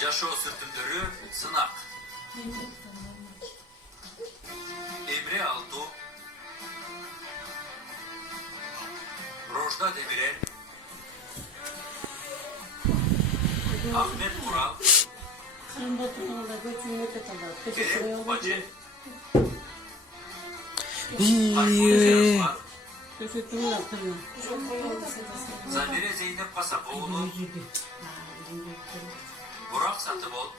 Жашоо сүртүмдөрү сынак. Эмре Алту, Рожда Демирел, Ахмет Мурал, Берек Баче, Замире Zeynep Kasapoğlu, Burak Satıbol,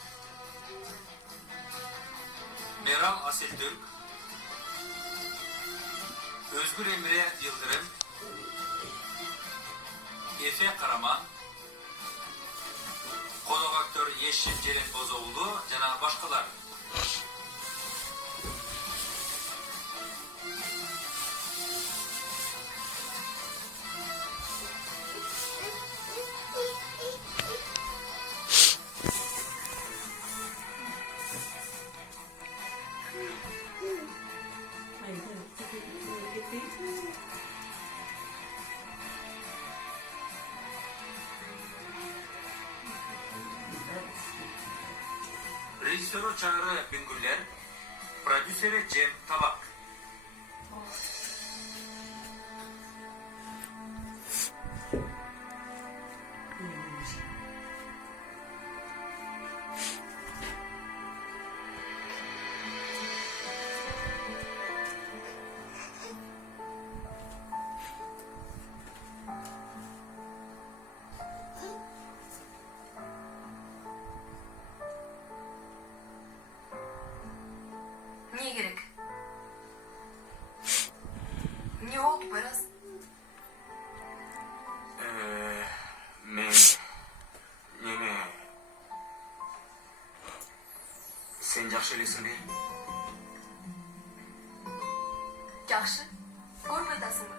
Meral Aseltürk, Özgür Emre Yıldırım, Efe Karaman, konuk aktör Yeşim Ceren Bozoğlu, Cenab-ı başkalar. Rejisörü Çağrı Bingüller, prodüsörü Cem Tabak. Ne gerek? Ne oldu Baraz? Men neme sen жақсы элесиң бе? Жақсы. Көріп айтасың ба?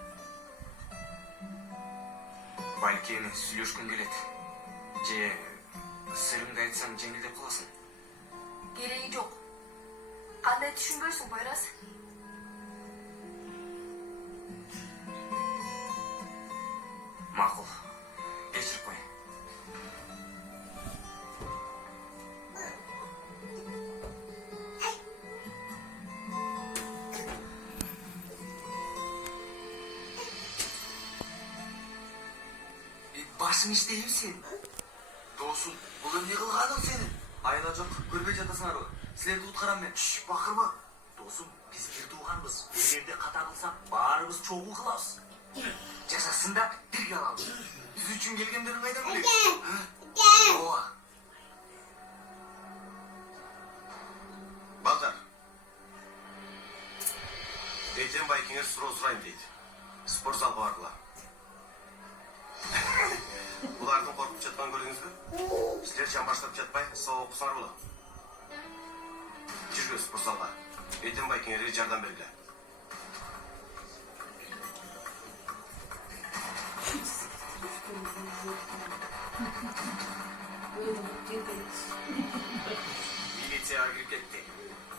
Балки сүйлөшкүң келет. Же сырыңды айтсаң жеңилдеп каласың. Керегі жоқ. Қандай түшінбейсің Байрас? Макул. Кечирип кой. Башың иштейби сен? Досум, бул эмне кылганың сенин? Айла жок, көрбөй жатасыңарбы? Силерди уткарам мен. Бакырма. Досум, биз бир тууганбыз. Эгерде ката кылсак, баарыбыз чогуу кылабыз. Жашасын да бирге алабыз. Биз үчүн келгендерин кайдан билет? Ооба. Балдар. Эртең байкеңер суроо сурайм дейт. Спорт залга баргыла. Булардын коркуп жатканын көрдүңүзбү? Силер жан баштап жатпай, сабак окусаңар болот. Жүргүз спорт залга. Эртең байкеңерге жардам бергиле. Милицияга кирип кетти.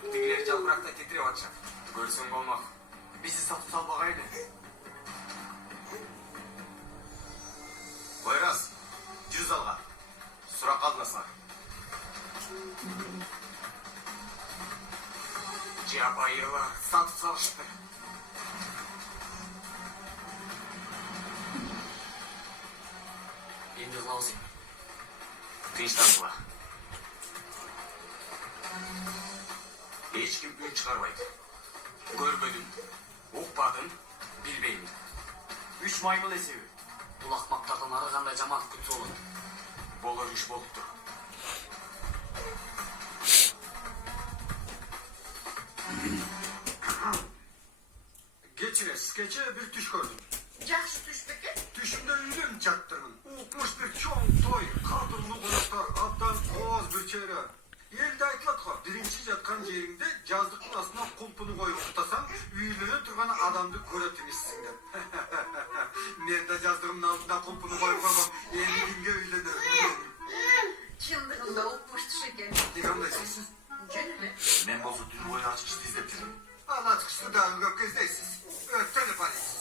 Тигилер жалбырактай титиреп атышат. Көрсөң болмок. Бизди сатып салбагайлы. Байрас, жүр залга. Сурак алдыңасыңар. Жапайыла сатып салышты. Эмне кылабыз? Тынчтангыла. Эч ким үн чыгарбайт. Көрбөдүм, укпадым, билбейм. 3 маймыл эсеби. Бул акмактардан ары кандай жаман күтүп болот. Болор иш болуптур. Geçiniz, gece bir düş gördüm. Жақсы түш пеке? Düşümde ülüm çattırın. Unutmuş bir çoğun toy, kadınlı konaklar, abdan koz bir çeyre. Elde aytlatqa, birinci жатқан жеріңде жаздықтың астына құлпыны қойып ұстасаң, үйлене тұрған адамды көретіңізсің деп. Мен de жаздығымның алдына құлпыны қойып қоймам, енді кімге үйленерім. Шындығында ұқпыш түш екен. Не қамдайсыз? Жөнілі. Мен болсо түнү бою ачкычты издеп жүрмүн. Al açıkçası daha көп кездейсіз. Öttеліп алайсыз.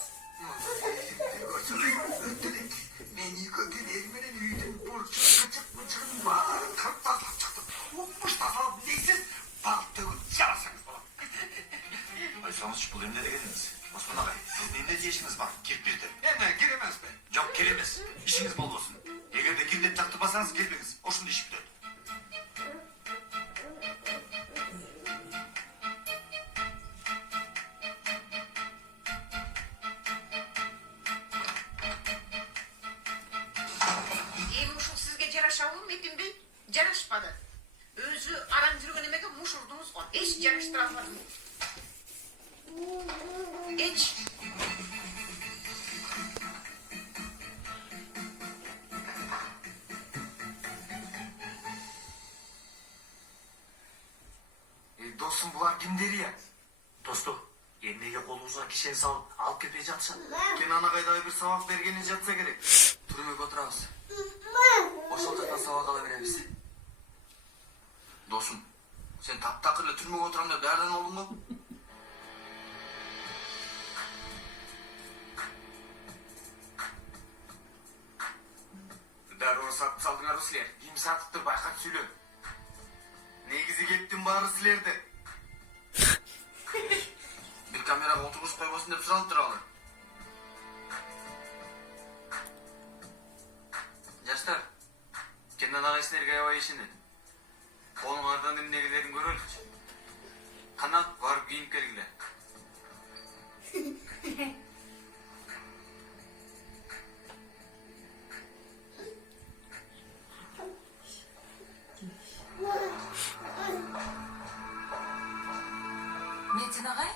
Öttелік. мен үйгө келер менен үйдүн бурчун кычык мычыгын баарын тазалап чыктым. Укмуш тазалап дейсиз, бал төгүп жарасаңыз болот. Айсаңызчы, бұл эмне дегениңиз? Осмон агай, сиздин эмне жешиңиз бар? Кирип кирди. Эме кир эмеспи? Жок, кир эмес. Ишиңиз болбосун. Эгерде кир деп жактырбасаңыз келбеңиз. Ошондо иш бүтөт. Эми ушул сизге жарашабы Метин Бей? Жарашпады. Өзү аран жүргөн эмеге муш урдуңуз го. Эч жараштыра албадым. Эч. Досым, булар кимдер я? Достук, эмнеге колуңузга кишени салып алып кетпей жатышат? Кен анакайдагы бир сабак бергенин жатса керек. Түрмөгө отурабыз. Ошол жактан сабак ала беребиз. Досым, сен таптакыр эле түрмөгө отурам деп даярданып алдың го? Дароо сатып салдыңарбы силер? Ким сатыптыр, байкап сүйлө. Негизи кептин баары силерде. Бир камерага отургузуп койбосун деп суралып туралы. Жаштар, Кенен агай силерге аябай ишенет. Колуңардан эмнегелерин көрөлүчү. Кана, барып кийинип келгиле. Метин агай,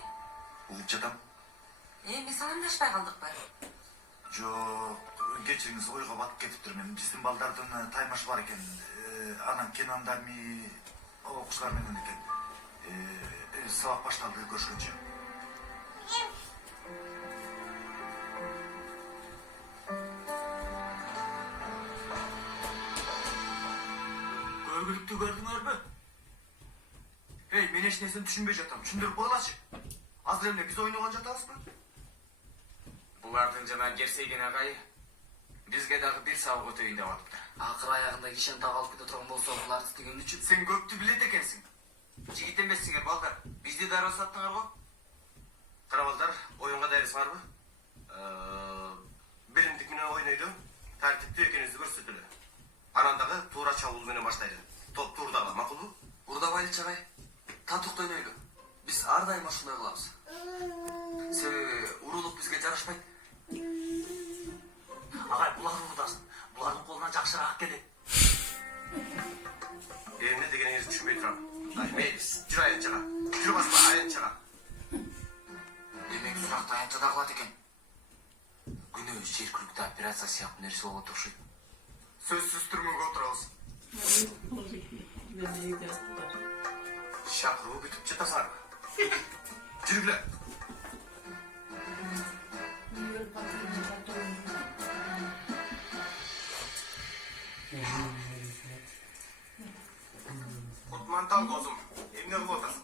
Угуп жатам. эми саламдашпай калдыкпы? Жок, кечириңиз, ойго батып кетиптир мен. Биздин балдардын таймашы бар экен. Анан Кенанда ми окуучулар менен экен. Сабак башталды, көрүшкөнчө. Көргүлүктү көрдүңөрбү? Эй, мен эч нерсени түшүнбөй жатам. Түшүндүрүп койгулачы. Азыр эле биз ойногон жатабызбы? Булардын жана Керсейген агайы бизге дагы бир сабак өтөйүн деп атыптыр. Акыр аягында кишени таап алып кете турган болсо, буларды істеген үчүн сен көптү билет экенсиң. Жигит эмессиңер, балдар. Бизди дароо саттыңар го. Кара балдар, оюнга даярсыңарбы? Биримдик менен ойнойду. Тартиптүү экенибизди көрсөтөлү. Анан дагы туура чабуул менен баштайлы. Топ туурдагы, макулбу? Урдабайлы чагай. Татыктуу ойнойлу. Биз ар дайым ушундай кылабыз. Себеби уруулук бизге жарашпайт. Агай, булар урдасын. Булардын колунан жакшыраак келет. Эмне дегениңизди түшүнбөй турам. Ай, мейли, жүр аянтчага. Жүр басма, аянтчага. Демек суракты аянтчада кылат экен. Күнөөбүз жергиликтүү операция сыяктуу нерсе болот окшойт. Сөзсүз түрмөгө отурабыз. Шакыруу бүтүп жатасыңарбы? Жүргүлө. Кутмантал козум, эмне кылып атасың?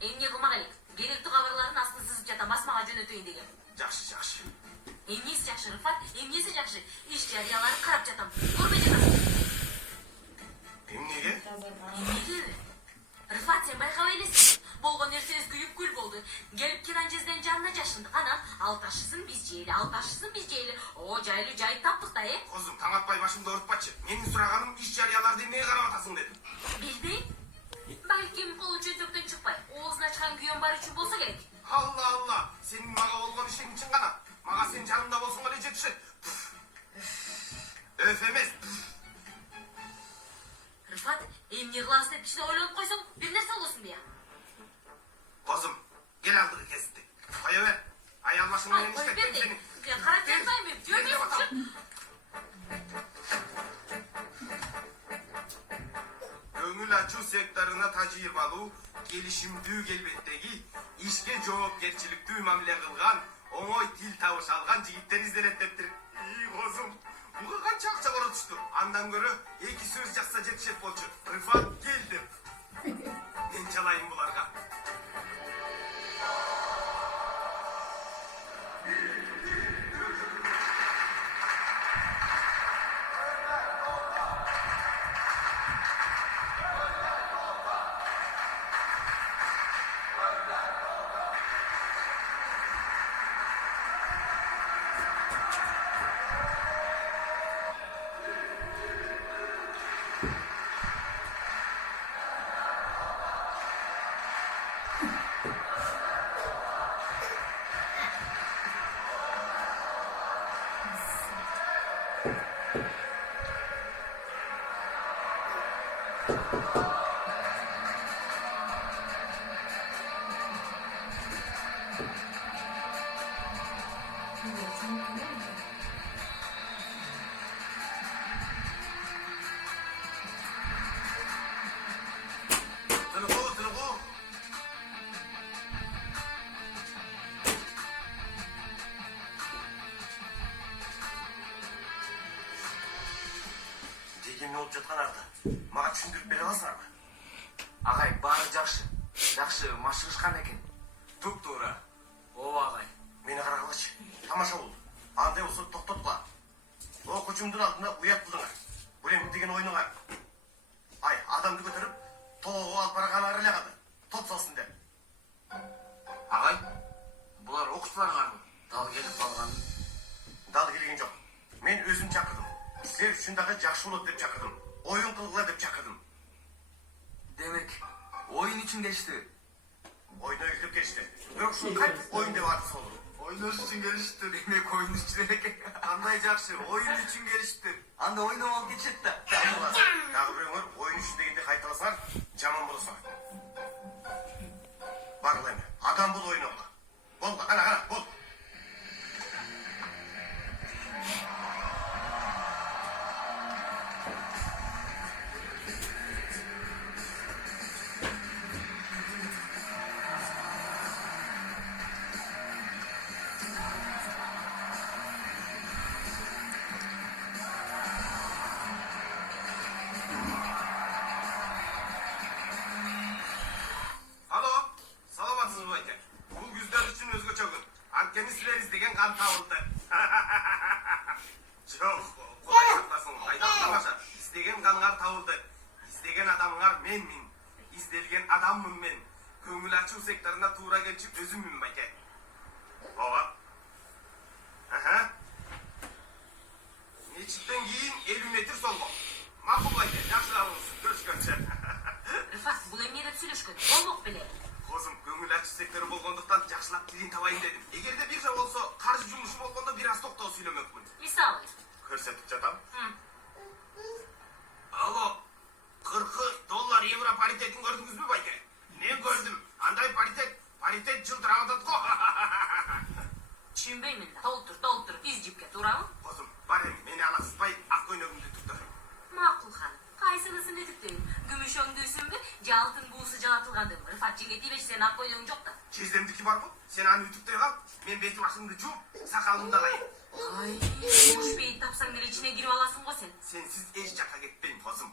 Эмне кылмак элек? Керектүү кабарлардын астын сызып жатам, басмага жөнөтөйүн деген. Жакшы, жакшы. Эмнеси жакшы, Рыфат? Эмнеси жакшы? Иш жарыяларын карап жатам. Көрбөй жатасың. Эмнеге? Эмнеге? Рыфат, сен байкабай элесиң. Болгон нерсебиз күйүп күл болду. Келип Кенан жезден жанына жашындык. Анан ал ташысын биз жейли, ал ташысын биз жейли. О, жайлуу жайып таптык да, Козум, таң атпай башымды оорутпачы. Менин сураганым иш жарыяларды эмнеге карап атасың дедим. Билбейм. Балким колу чөнтөктөн чыкпай, оозун ачкан күйөөм бар үчүн болсо керек. Алла, Алла, сенин мага болгон ишең чын гана. Мага сен жанымда болсоң эле жетишет. Өф эмес. Рыфат, эмне кылабыз деп кичине ойлонуп койсоң, бир нерсе болосун бия. Козум, кел алдыгы кесиптик. Кое бер. Аял башың менен Кой иштетпейм берди. сени. Карап жатпайм мен. Жөнөйсүңчү. Көңүл ачуу секторуна тажрыйбалуу, келишимдүү келбеттеги, ишке жоопкерчиликтүү мамиле кылган, оңой тил табыш алган жигиттер изделет дептир. Козум, буга канча акча коротушту? Андан көрө 2 сөз жазса жетишет болчу. Рыфат кел деп. Мен чалайын буларга. 들고. Деген не болып жатқан арда? Маған түсіндіріп бере аласыңар ма? Ағай, бары жақсы машық шыққан екен. Туп тура. О, ағай. Мені қарағылашы. Тамаша болды. Андай болса тоқтатпа. Оқушымдың алдында ұят қылдыңар. Білемін деген ойныңар. Ай, адамды көтеріп, тоғы алып барған арылағады. Топ салсын деп. Ағай, бұлар оқушылар ғой. Дал келіп қалған. Дал келген жоқ. Мен өзім шақырдым. Сіздер үшін дағы жақсы болады деп шақырдым. Ойын қылғыла деп шақырдым. Демек, ойын үшін келішті. Ойна үйдіп келішті. Бірақ үшін қайтып ойын деп аты солы. Ойнаш үшін келішті. Демек, ойын үшін екен. Андай жақсы, ойын үшін келішті. Анда ойнап алып кетшетті. Дағы біреуіңер ойын үшін дегенде қайталасар, жаман боласар. Бағылайын. Адам бол ойын оңға. Бол, қана, бол. Alo, саламатсыз ба екен? Бұл күздер үшін өзгөчө күн. Анткени силер издеген кан табылды. Жоқ, Құдай сақтасын, қайдан тамаша. Издеген каныңар табылды. Издеген адамыңар менмин. Изделген адаммын мен. Көңіл ачуу секторына туура келчи өзүммүн байке. Ооба. Мечиттен кийин 50 метр солго. Макул байке, жакшылабыз. Көрүшкөнчө. Рифат, бұл эмне деп сүйлөшкөн? Болмок беле. Козым, көңіл ачуу сектору болгондуктан жакшылап тилин табайын дедим. Эгерде бир жол болсо, каржы жумушу болгондо бир аз токтоо сүйлөмөкмүн. Мисалы. Көрсөтүп жатам. Ало, $40 евро паритетин көрдүңүзбү байке? Мен көрдүм. Андай паритет жылдырап атат го. Түшүнбөймүн да. Толтур, биз жипке туурабы? Козым, бар эми, мени алаксызбай ак көйнөгүмдү түктөр. Макул ханым. Кайсынысын үтүктөйүн? Күмүш өңдүүсүнбү? Же алтын буусу жалатылгандыбы? Рифат жеңге тийбеш, сенин ак көйнөгүң жок да. Кездемдики барбы? Сен аны үтүктөй кал. Мен бети башымды жууп, сакалымды алайын. Ай, жумуш бейт тапсаң деле ичине кирип аласың го сен. Сенсиз эч жакка кетпейм, козым.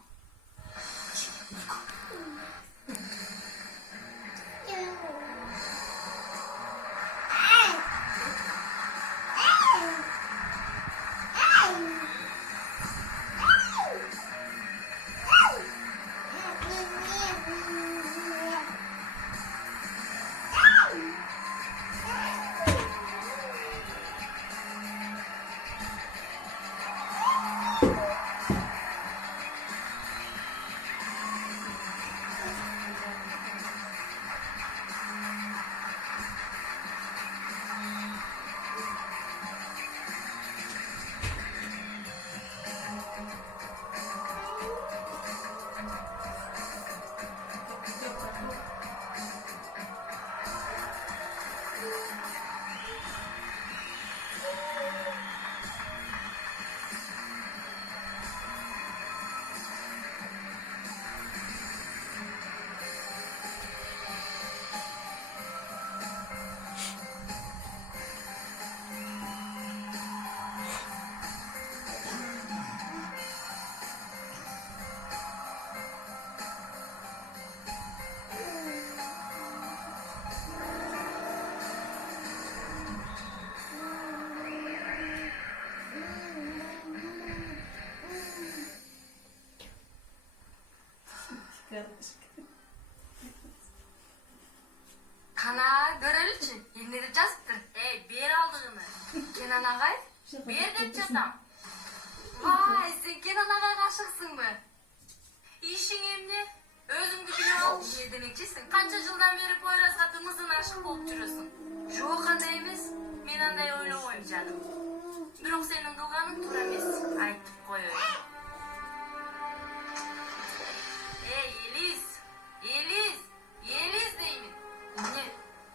Kana göreliçi. Emne de жазыптыр. Бер алдыгыны. Кенан агай, бер деп жатам. Vay, sen Kenan agayга ашыксыңбы? Ишиң эмне? Өзүңдү билип ал. Не демекчисиң? Канча жылдан бери Пойразга тымызын ашык болуп жүрөсүң? Жок, андай эмес. Мен андай ойлобойм жаным. Бирок сенин кылганың туура эмес. Айтып коеюн. Элис деймин.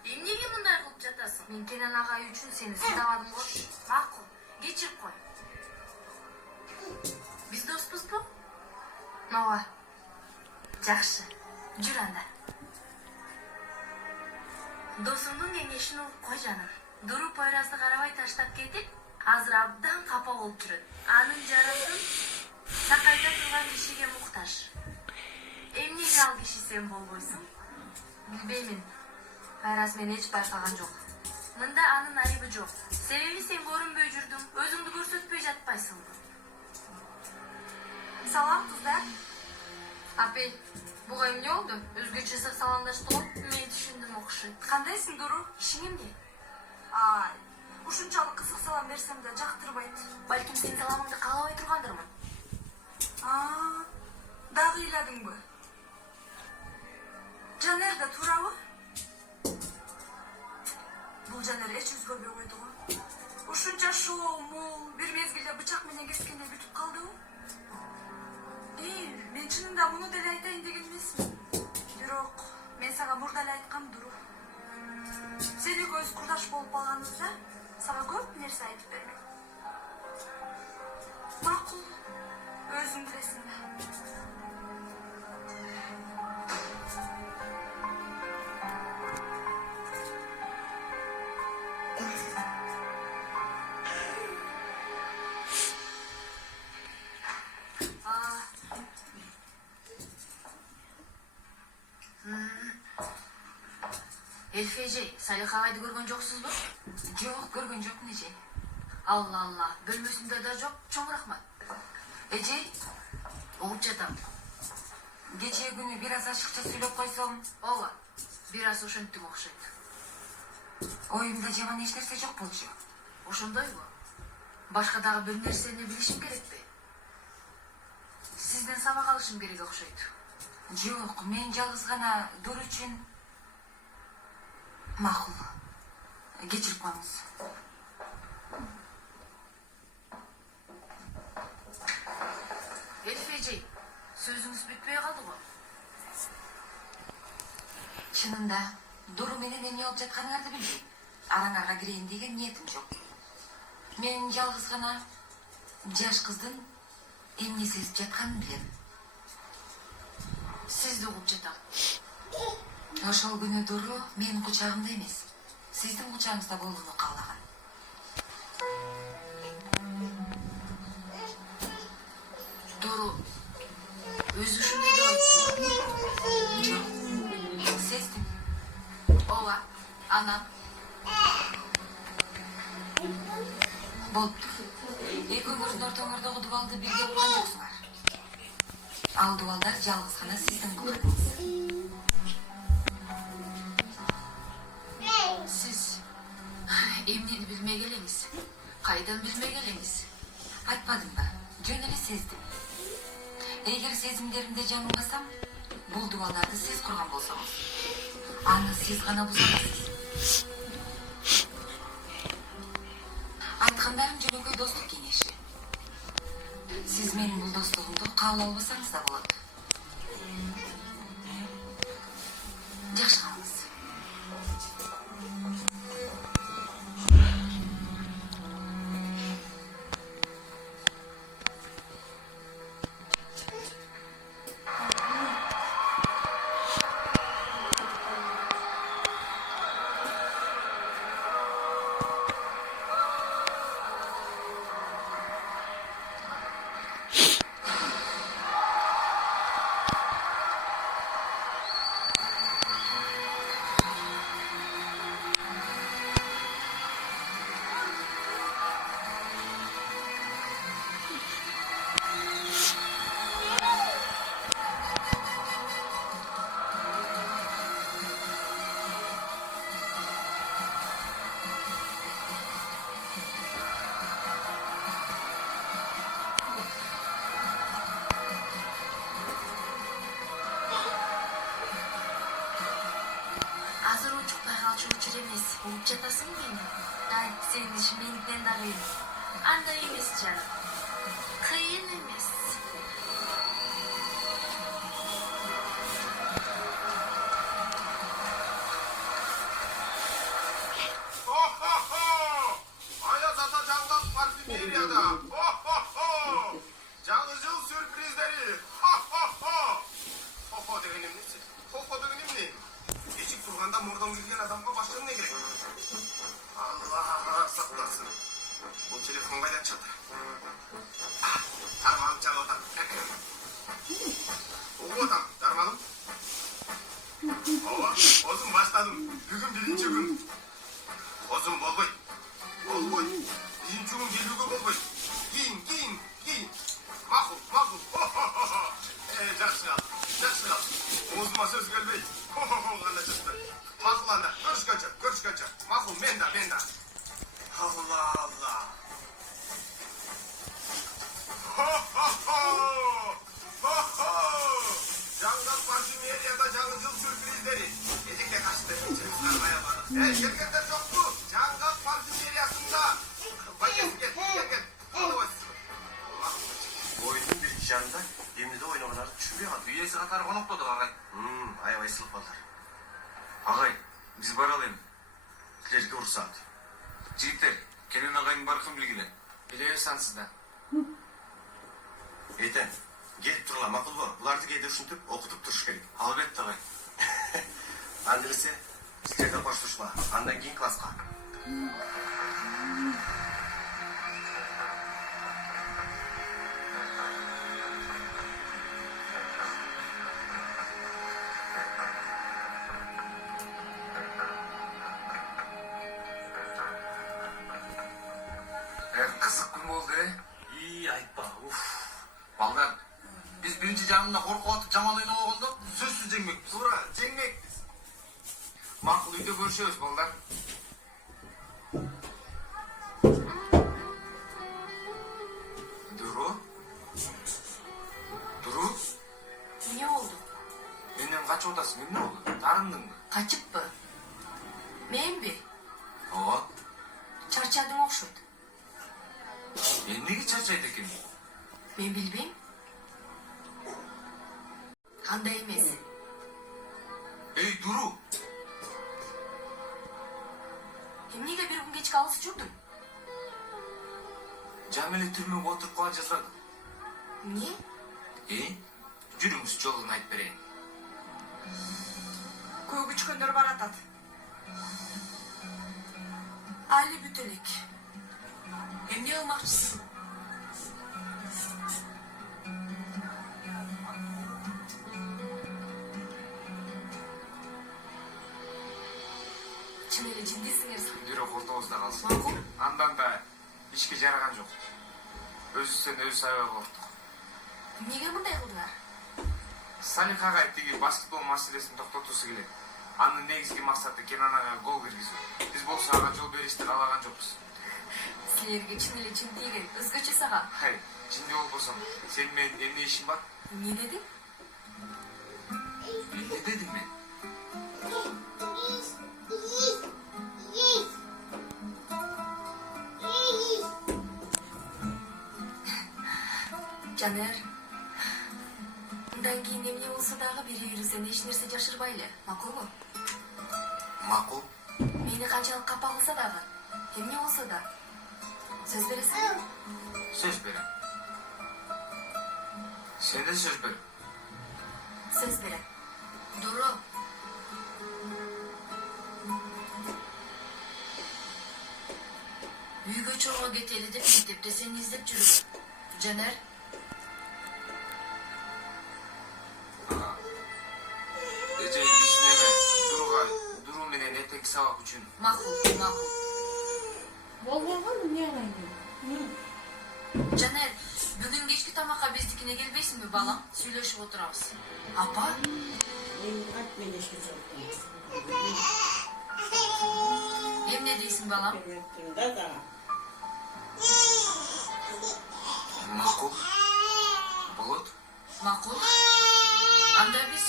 Эмнеге мындай кылып жатасың? Мен Кенен агай үчүн сени сыйдабадым го. Макул, кечирип кой. Биз доспузбу? Ооба. Жакшы. Жүр анда. Досуңдун кеңешин угуп кой жаным. Дуру Пойразды карабай таштап кетип, азыр абдан капа болуп жүрөт. Анын жарасын сакайта турган кишиге муктаж. Эмнеге ал киши сен болбойсуң? Билбеймин. Пайраз мени эч байкаган жок. Мында анын айыбы жок. Себеби сен көрүнбөй жүрдүң, өзүңдү көрсөтпөй жатпайсың. Салам кыздар. Апей, буга эмне болду? Өзгөчө ысык саламдаштык го. Мен түшүндүм окшойт. Кандайсың Дуру? Ишиң эмне? Ай, ушунчалык ысык салам берсем да жактырбайт. Балким сен саламыңды каалабай тургандырмын. Дагы ыйладыңбы? Жанер да туурабы? Бул Жанер эч өзгөрбөй койду го. Ушунча шоо, мол, бир мезгилде бычак менен кескендей бүтүп калдыбы? Мен чынында муну деле айтайын деген эмесмин. Бирок мен сага мурда эле айткам, Дуру. Сен экөөбүз курдаш болуп калганыбызда сага көп нерсе айтып бермек. Макул, өзүң билесиң да. Элфежей, Салих агайды көргөн жоксузбу? Жок, көргөн жокмун эже. Алла, бөлмөсүндө да жок, чоң рахмат. Эже, угуп жатам. Кечээ күнү бир аз ашыкча сүйлөп койсом, ооба, бир аз ошентиң окшойт. Оюмда жаман эч нерсе жок болчу. Ошондойбу? Башка дагы бир нерсени билишим керекпи? Сизден сабак алышым керек окшойт. Жок, мен жалгыз гана Дуру үчүн. Макул. Кечирип коюңуз. Элфежей, сөзүңүз бүтпөй калды го. Чынында, Дуру менен эмне болуп жатканыңарды билбейм. Араңарга кирейин деген ниетим жок. Мен жалгыз гана жаш кыздын эмне сезип жатканын билем. Сизди угуп жатам. Ошол күнү Дуру менин кучагымда эмес, сиздин кучагыңызда болууну каалаган. Дуру өзү ушундай деп айтты. Жок, сездим. Ооба, анам. Болуптур. Экөөңөрдүн ортоңордогу дубалды бирге курган жоксуңар. Ал дубалдар жалгыз гана сиздин кылганыңыз. Siz emneni bilmeye geleniz. Kaydan bilmeye geleniz. Айтпадым ба? Жөн эле сездим. Эгер сезимдеримде жаңылбасам, бул дубалдарды сиз курган болсоңуз, аны сиз гана буза аласыз. Айткандарым жөнөкөй достук кеңеши. Сиз менин бул достугумду кабыл албасаңыз да болот. Жакшы калыңыз. Угуп жатасың мени? Ай, сенин ишин меникинен да кыйын. Андай емес canım. Kıyın емес. Ayaz ata Cangat parfümерияда. Жаңы жыл сюрприздери. Хо-хо деген эмнеси? Хо-хо деген эмне? Эчип турганда мурдан келген адамга башка эмне керек? Алла сактасын. Бул телефон кайдан чыкты? Тарманып чалып атам. Угуп атам, тарманым. Ооба, озун баштадым. Бүгүн биринчи күн. Озун болбойт. Болбойт. Биринчи күн келүүгө болбойт. Кийин. Макул. Жакшы кал. Оозума сөз келбейт. Кандай чыкты. Макул анда. Көрүшкөнчө. Макул, мен да. Алла. Жаңгат парфюмерияда жаңы жыл сюрприздери. Эдикке качты. Чыгышкан аябадык. Келгендер жокпу? Жаңгат парфюмериясында. Кел. Ойдун биринчи жарында эмнеде ойногондорду түшүнбөй калдым. Үйесі қатары қонақтадық ағай. Аябай сылып балдар. Ағай, біз баралы эми. Силерге уруксат. Жигиттер, Кенен ағайдың барқын білгіле. Біле сансызда. Эйтен, келип тургула макулбу? Буларды кээде ушинтип окутуп туруш керек. Албетте ағай. Андыресе, силерде коштушма. Андан кийин класска. Қызық күн болды, Айтпа. Балдар, біз бірінші жағында қорқып атып жаман ойнап оғанда сөзсіз жеңмек. Туура, жеңмекпиз. Мақұл үйде көрüşөбүз, балдар. Дуру? Ne oldu? Менден қачып отасың, эмне болду? Тарындың ба? Kaçıp mı? Men mi? Ооба. Çarçadın okşuydu. Эмнеге чарчайт экен? Ben bilmem. Kандай емес. Эй, Дуру! Emniге bir gün geç kalısı жүрдүң? Жамеле түрмөгө отуруп кала жаздадым. Ne? Жүрүңүз жолун айтып берейин. Көк üçkөндөр баратат. Ali Bütelek. Emne olmakçısın? Чынеле жиндисиңер. Бирок ортобузда калсын. Макул. Андан да ишке жараган жок. Өзүбүздөн өзү аябай корктук. Эмнеге мындай кылдыңар? Салихага тиги баскетбол маселесин токтотуусу келет. Анын негизги максаты Кенан ага гол киргизүү. Биз болсо ага жол беришти каалаган жокпуз. Силерге чынеле чын деген өзгөчө сага. Жинде болбосом, сен менин эмне ишим бар? Ne dedin? Эмне дедим мен? Caner. Bundan keyin emne olsa dagы бири-бирибизден эч нерсе жашырбайлы. Макулбу? Макул. Мени канчалык капа кылса дагы, эмне болсо да. Сөз бересиң? Сөз берем. Сен де сөз бер. Söz берем. Дуру. Үйгө чогуу кетели деп мектепте сени издеп жүргөн. Жанер. Эже биз неме Дуру менен этеки сабак үчүн. Макул. Жанер, бүгүн кечки тамакка биздикине келбейсиңби, балам? Сүйлөшүп отурабыз. Апа? Эмне дейсиң, балам? Макул. Болот. Макул. Анда биз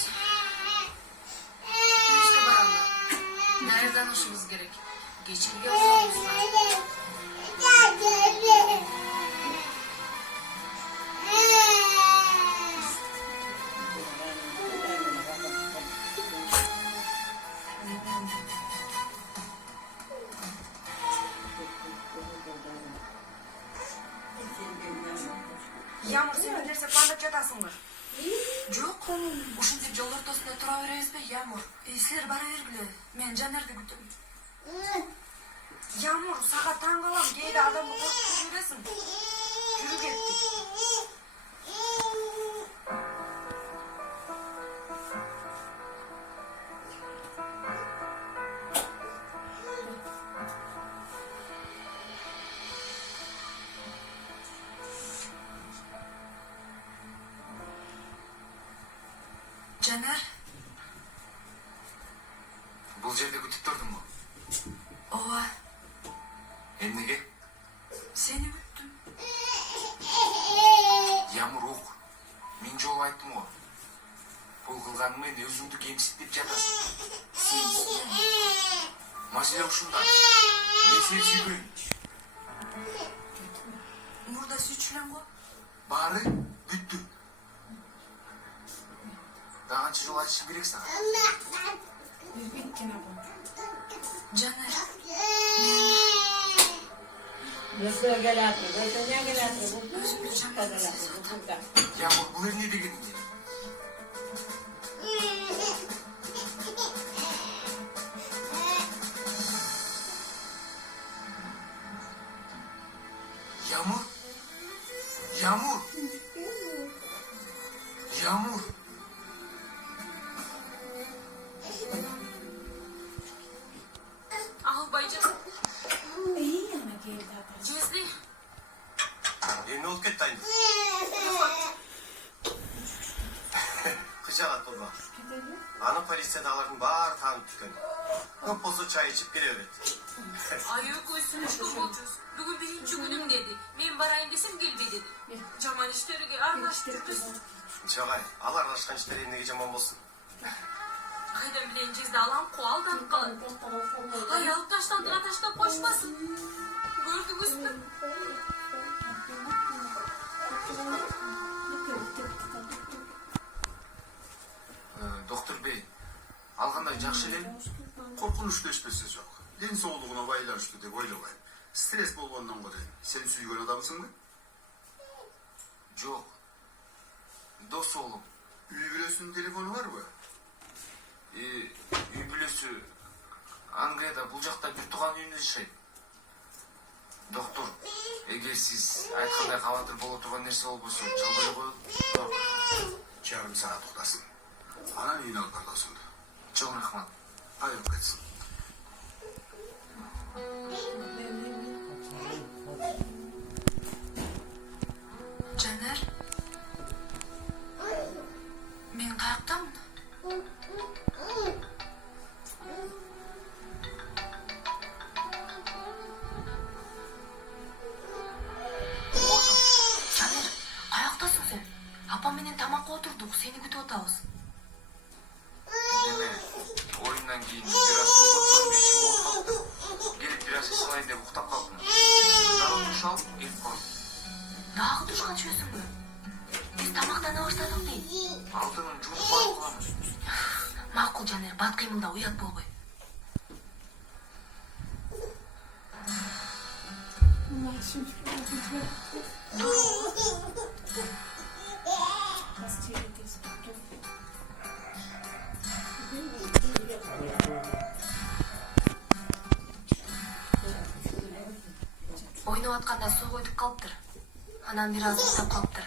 үйүбүзгө баралы. Даярданышыбыз керек. Кечкиге уктабыз. Ямур, сен бир нерсе пландап жатасыңбы? Жок, ушинтип жол ортосунда тура беребизби, Ямур? Силер бара бергиле, мен Жанерди күтөм. Ямур, сага таң калам, кээде адамды коркутуп жүресиң. Жүрү кеттик. Жанер, Бул жерде күтүп турдумбу? ооба, Эмнеге? сени күттүм. Ямур ук. Мен жолу айттым го. Бул кылганың менен өзүңдү кемсинтип жатасың. Маселе ушунда. Мен сени сүйбөйм. Мурда сүйчүлөң го. Баары бүттү. Daha kança жол айтышым керек сага? Жанер, Ямур, бул эмне дегениң? Ямур? Ямур? Ямур? Албайжан. Жезди. Эмне болуп кетти айны? Кычагат болма. Аны полициядагылардын баары таанып түшкөн. Көп болсо чай ичип келе берет. Аюу көзсүнүштүү болчусуз. Бүгүн биринчи күнүм деди. Мен барайын десем келбей деди. Жаман иштерге аралашып жүрбүз. Жагай, ал аралашкан иштер эмнеге жаман болсун? Кайдан билейин Жезди алам ко алданып калат. Ай алып таштандыга таштап койшпасын. Көрдүңүзбү? Доктор бей, ал кандай жакшы эле? Коркунучтуу эчпесе жок. Ден соолугуна байланыштуу деп ойлобойм. Стресс болгондон го дейм. Сен сүйгөн адамсыңбы? Жок. Дос болуп. Үй бүлөсүнүн телефону барбы? Үй бүлөсү Англияда, бул жакта бир тууган үйүндө жашайт. Доктор, эгер сиз айткандай кабатыр боло турган нерсе болбосо, чалбай эле коелу. Жарым саат уктасын. Анан үйүнө алып бар досуңду. Чоң рахмат. Айып кетсин. Жанер, мен каяктамын? Жанер, каяктасың сен? Апам менен тамакка отурдук, сени күтүп атабыз. Эме, оюндан кийин бир аз сууготкон ишим болуп калды. Келип бир аз ичип алайын деп уктап калдым. Дагы душ алып келип калдым. Дагы душка түшөсүңбү? Биз тамактана баштадык дейм. Алдын жуунуп барып каламын. Макул, Жанер, бат кыймылда уят болбой. Ойноп атканда суу койдуп калыптыр. Анан бир аз уктап калыптыр.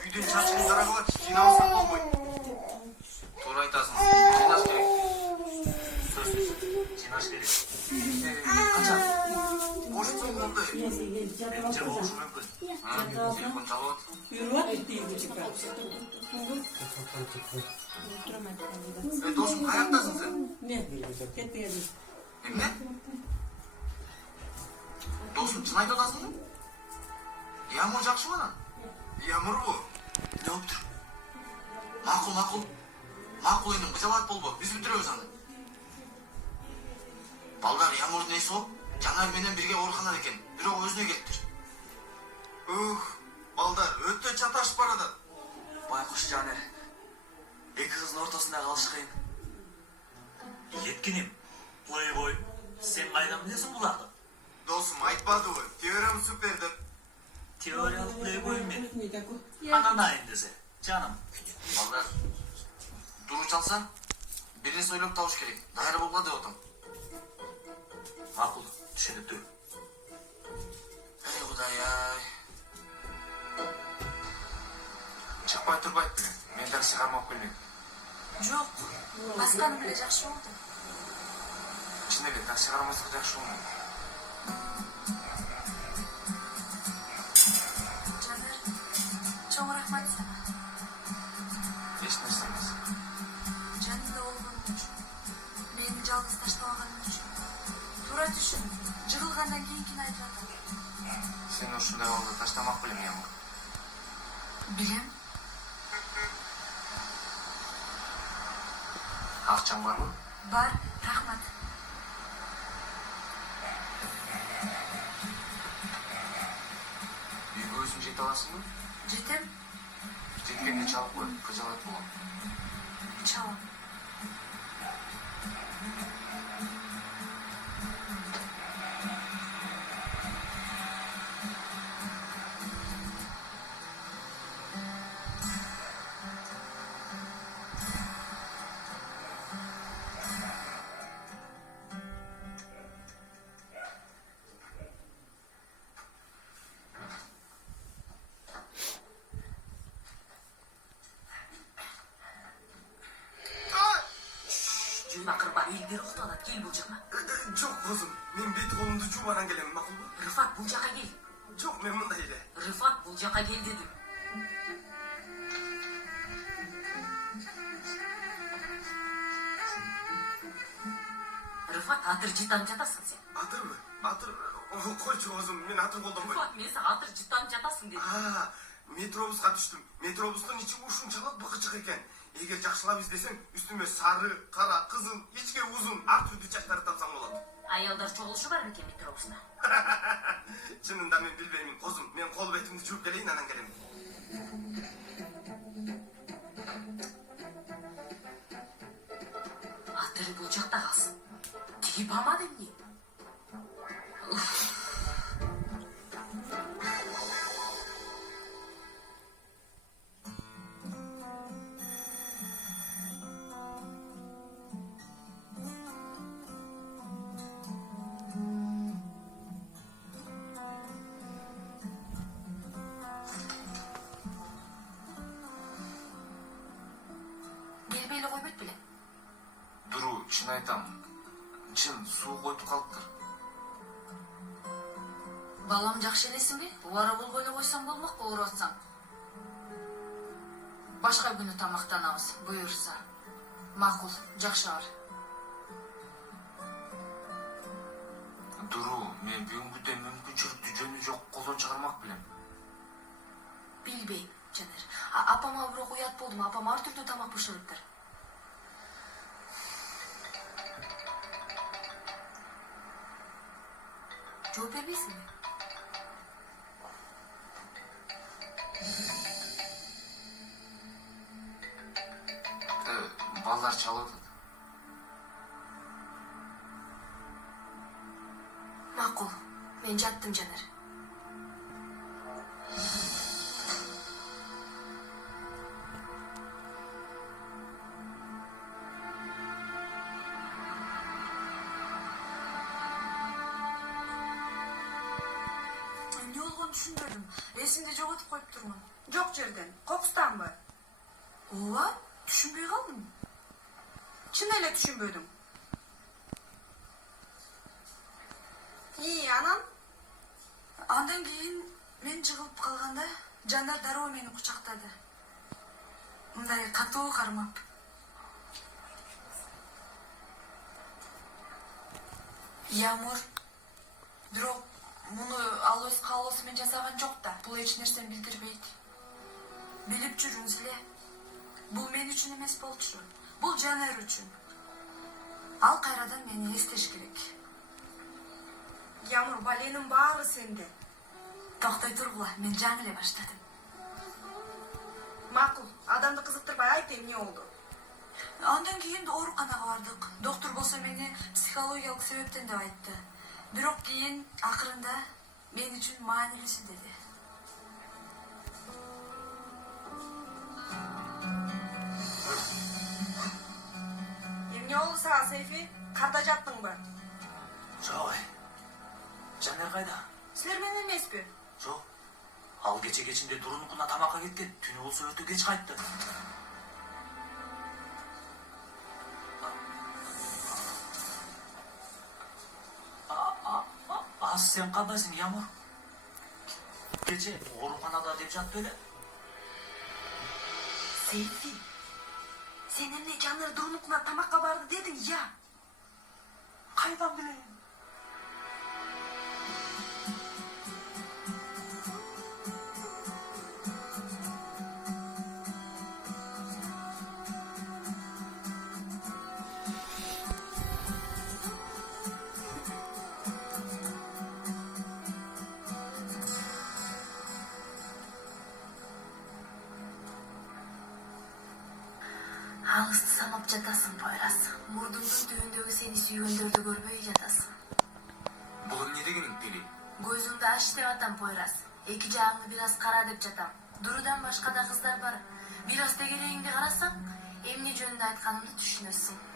Үйдөн чачкын тарагып атып, жиналсак болбойт. Туура айтасың. Жинаш керек. Сөзсүз, жинаш керек. Канча? Бошсуң болду. Эмче болушу мүмкүн. Телефон чалып Досум, каяктасың сен? Эмне? Досум, чын айтып атасыңбы? Ямур жакшыбы анан? Ямурбу? Не болуптур? Макул. Макул эми кыжалат болбо. Биз бүтүрөбүз аны. Балдар, Ямурдун эси о, Жанар менен бирге ооруканада экен. Бирок өзүнө келиптир. балдар өтө чаташып баратат. Байкуш Жанер. Эки кыздын ортосунда калыш кыйын. Еткенем, плейбой, сен кайдан билесиң буларды? Досум айтпадыбы, теорем супер деп. Теориялык плейбой мен. Анан айын десе, жаным. Балдар. Дуру чалса, бирин сойлоп табыш керек. Дайыр болгула деп атам. Макул, түшүнүктүү. Эй Кудай-ай. Чыкпай турбайт беле. Мен такси кармап келмек. Жок, басканы биле жакшы болду. Чын эле такси карамасак жакшы болмок. Жанер, чоң рахмат сага. Эч нерсе эмес. Жанымда болгону үчүн, мени жалгыз таштабаганың үчүн. Туура түшүн, жыгылгандан кийинкини айтып атам. Сени ушундай абалда таштамак белем, Ямур. Билем. Акчаң барбы? Бар, рахмат. Үйгө өзүң жете аласыңбы? Жетем, Жеткенде чалып кой, кыжалат болом. чалам. Бакырба, элдер укталат, кел бул жака. Жок кызым, мен бет колумду жууп анан келем, макулбу? Рыфат, бул жака кел. Жок, мен мындай эле. Рыфат, бул жака кел дедим. Рыфат, атыр жытан жатасың сен. Атырбы? Атыр койчу кызым, мен атыр колдонбойм. Рыфат, мен сага атыр жытан жатасың дедим. Метробусга түштүм. Метробустун ичи ушунчалык быкычык экен. Эгер жакшылап издесең, үстүмө сары, кара, кызыл, ичке узун ар түрдүү чачтарды тапсаң болот. Аялдар чогулушу бар экен метробуста. Чынында мен билбеймин, козум. Мен кол бетимди жууп келейин, анан келем. Атыры бул жакта калсын. Тиги бамады эмне? Келбей эле койбойт беле? Дуру, чын айтам. Чын суу койтуп калыптыр. Балам жакшы элесиңби? Убара болбой эле койсоң болмок, ооруп атсаң. Башка күнү тамактанабыз, буюрса. Макул, жакшы бар. Дуру, мен бүгүнкүдөн мүмкүнчүлүктү жөнү жок колдон чыгармак белем. Билбейм, Жанер. Апама бирок уят болдум. Апам ар түрдүү тамак бышырыптыр. Жооп бербейсиңби? Балдар чалып атат. Макул. Мен жаттым, Жанер. Эмне болгонун түшүнбөдүм. Эсимди жоготуп коюп турмун. Жок жерден, кокустанбы? Ооба, түшүнбөй калдым. Чын эле түшүнбөдүм. Анан? Андан кийин мен жыгылып калганда Жанар дароо мени кучактады. Мындай катуу кармап. Ямур, бирок муну ал өз каалоосу менен жасаган жок да. Бул эч нерсени билдирбейт. Билип жүрүңүз эле. Бул мен үчүн эмес болчу. Бул Жанар үчүн. Ал кайрадан мени эстеш керек. Ямур, баленин баары сенде. Токтой тургула, мен жаңы эле баштадым. Макул. Адамды кызыктырбай айт эмне болду? Андан кийин ооруканага бардык. Доктор болсо мени психологиялык себептен деп айтты. Бирок кийин акырында мен үчүн маанилүүсү деди. Эмне болду сага, Сейфи? Карда жаттыңбы? Жок. Жанар кайда? Силер менен эмеспи? Жок. Ал кечинде Турунукуна тамакка кеткен. Түнү болсо өтө кеч кайтты. Сен кандайсың, Ямур? Кече ооруканада деп жатты эле. Сейфи, сен эмне Жанар Турунукуна тамакка барды дедиң, я? Кайдан билейин? Алысты санап жатасың, Пойрас. Мурдуңдун түбүндөгү сени сүйгөндөрдү көрбөй жатасың. Бул эмне дегениң, Пели? Көзүңдү ач деп атам, Пойрас. Эки жагыңды бир аз кара деп жатам. Дурудан башка да кыздар бар. Бир аз тегерегиңди карасаң, эмне жөнүндө айтканымды түшүнөсүң.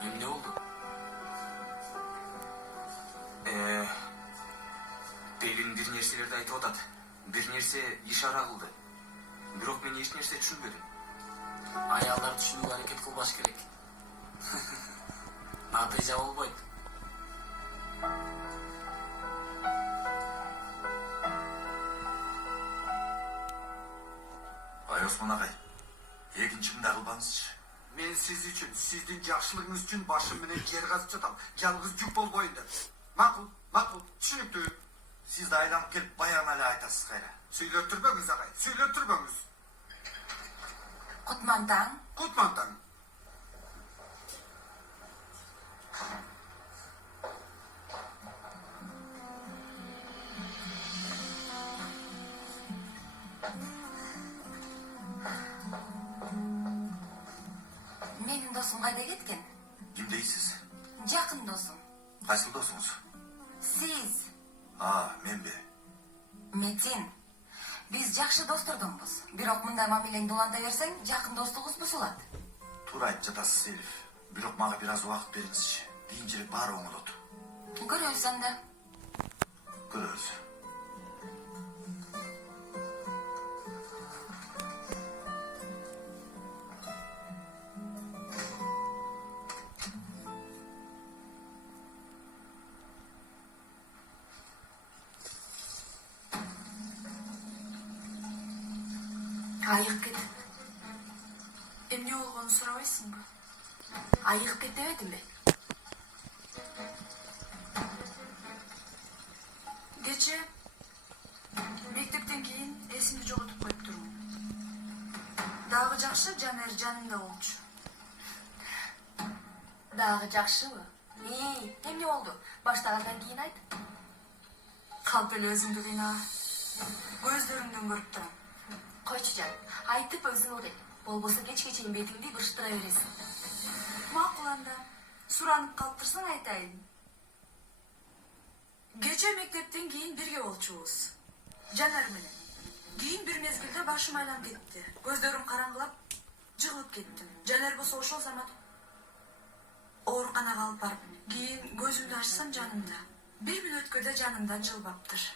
Эмне болду? Пелин бир нерселерди айтып атат. Бир нерсе ишара кылды. Бирок мен эч нерсе түшүнбөдүм. Аялдар түшүнүүгө аракет кылбаш керек. Натыйжа болбойт. Ай Осмон агай, экинчи мындай кылбаңызчы. Мен сиз үчүн, сиздин жакшылыгыңыз үчүн башым менен жер казып жатам. Жалгыз жүк болбоюн деп. Макул, түшүнүктүү. Сиз да айланып келип баягы эле айтасыз кайра. Сүйлөттүрбөңүз агай, сүйлөттүрбөңүз. Кутмантаң, Кутмантаң. менин досум кайда кеткен? Ким дейсиз? Жакын досум. Кайсыл досуңуз? Сиз, Менби. Метин. Биз жакшы достордунбуз. Бирок мындай мамилеңди уланта берсең, жакын достугубуз бузулат. Туура айтып жатасыз, Селиф. Бирок мага бир аз убакыт бериңизчи. Кийинчерээк баары оңолот. Көрөбүз анда. Көрөбүз. Айык кетип. Эмне болгонун сурабайсыңбы? Айыгып кет дебедимби? Кече мектептен кийин эсимди жоготуп коюптурмун. Дагы жакшы Жанар жанымда болчу. Дагы жакшыбы? Эмне болду? Баштагандан кийин айт. Калп эле өзүңдү кыйнага. Көздөрүңдөн көрүп турам. Койчу жан, айтып өзүң ылгый. Болбосо кечке чейин бетиңди бырыштыра бересиң. Макул анда. Суранып калыптырсаң айтайын. Кече мектептен кийин бирге болчубуз. Жанар менен. Кийин бир мезгилде башым айланып кетти. Көздөрүм караңгылап, жыгылып кеттим. Жанар болсо ошол замат ооруканага алып барып, кийин көзүмдү ачсам жанымда. Бир мүнөткө да жанымдан жылбаптыр.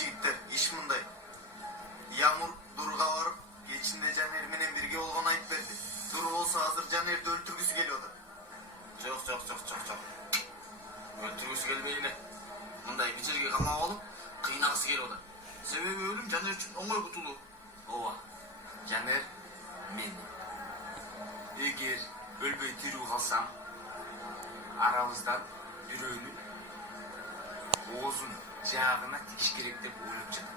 Жигиттер, жагысы келип атат. Себеби өлүм Жанер үчүн оңой кутулуу. ооба Жанер мен эгер өлбөй тирүү калсам арабыздан бирөөнүн оозун жаагына тигиш керек деп ойлоп жатам.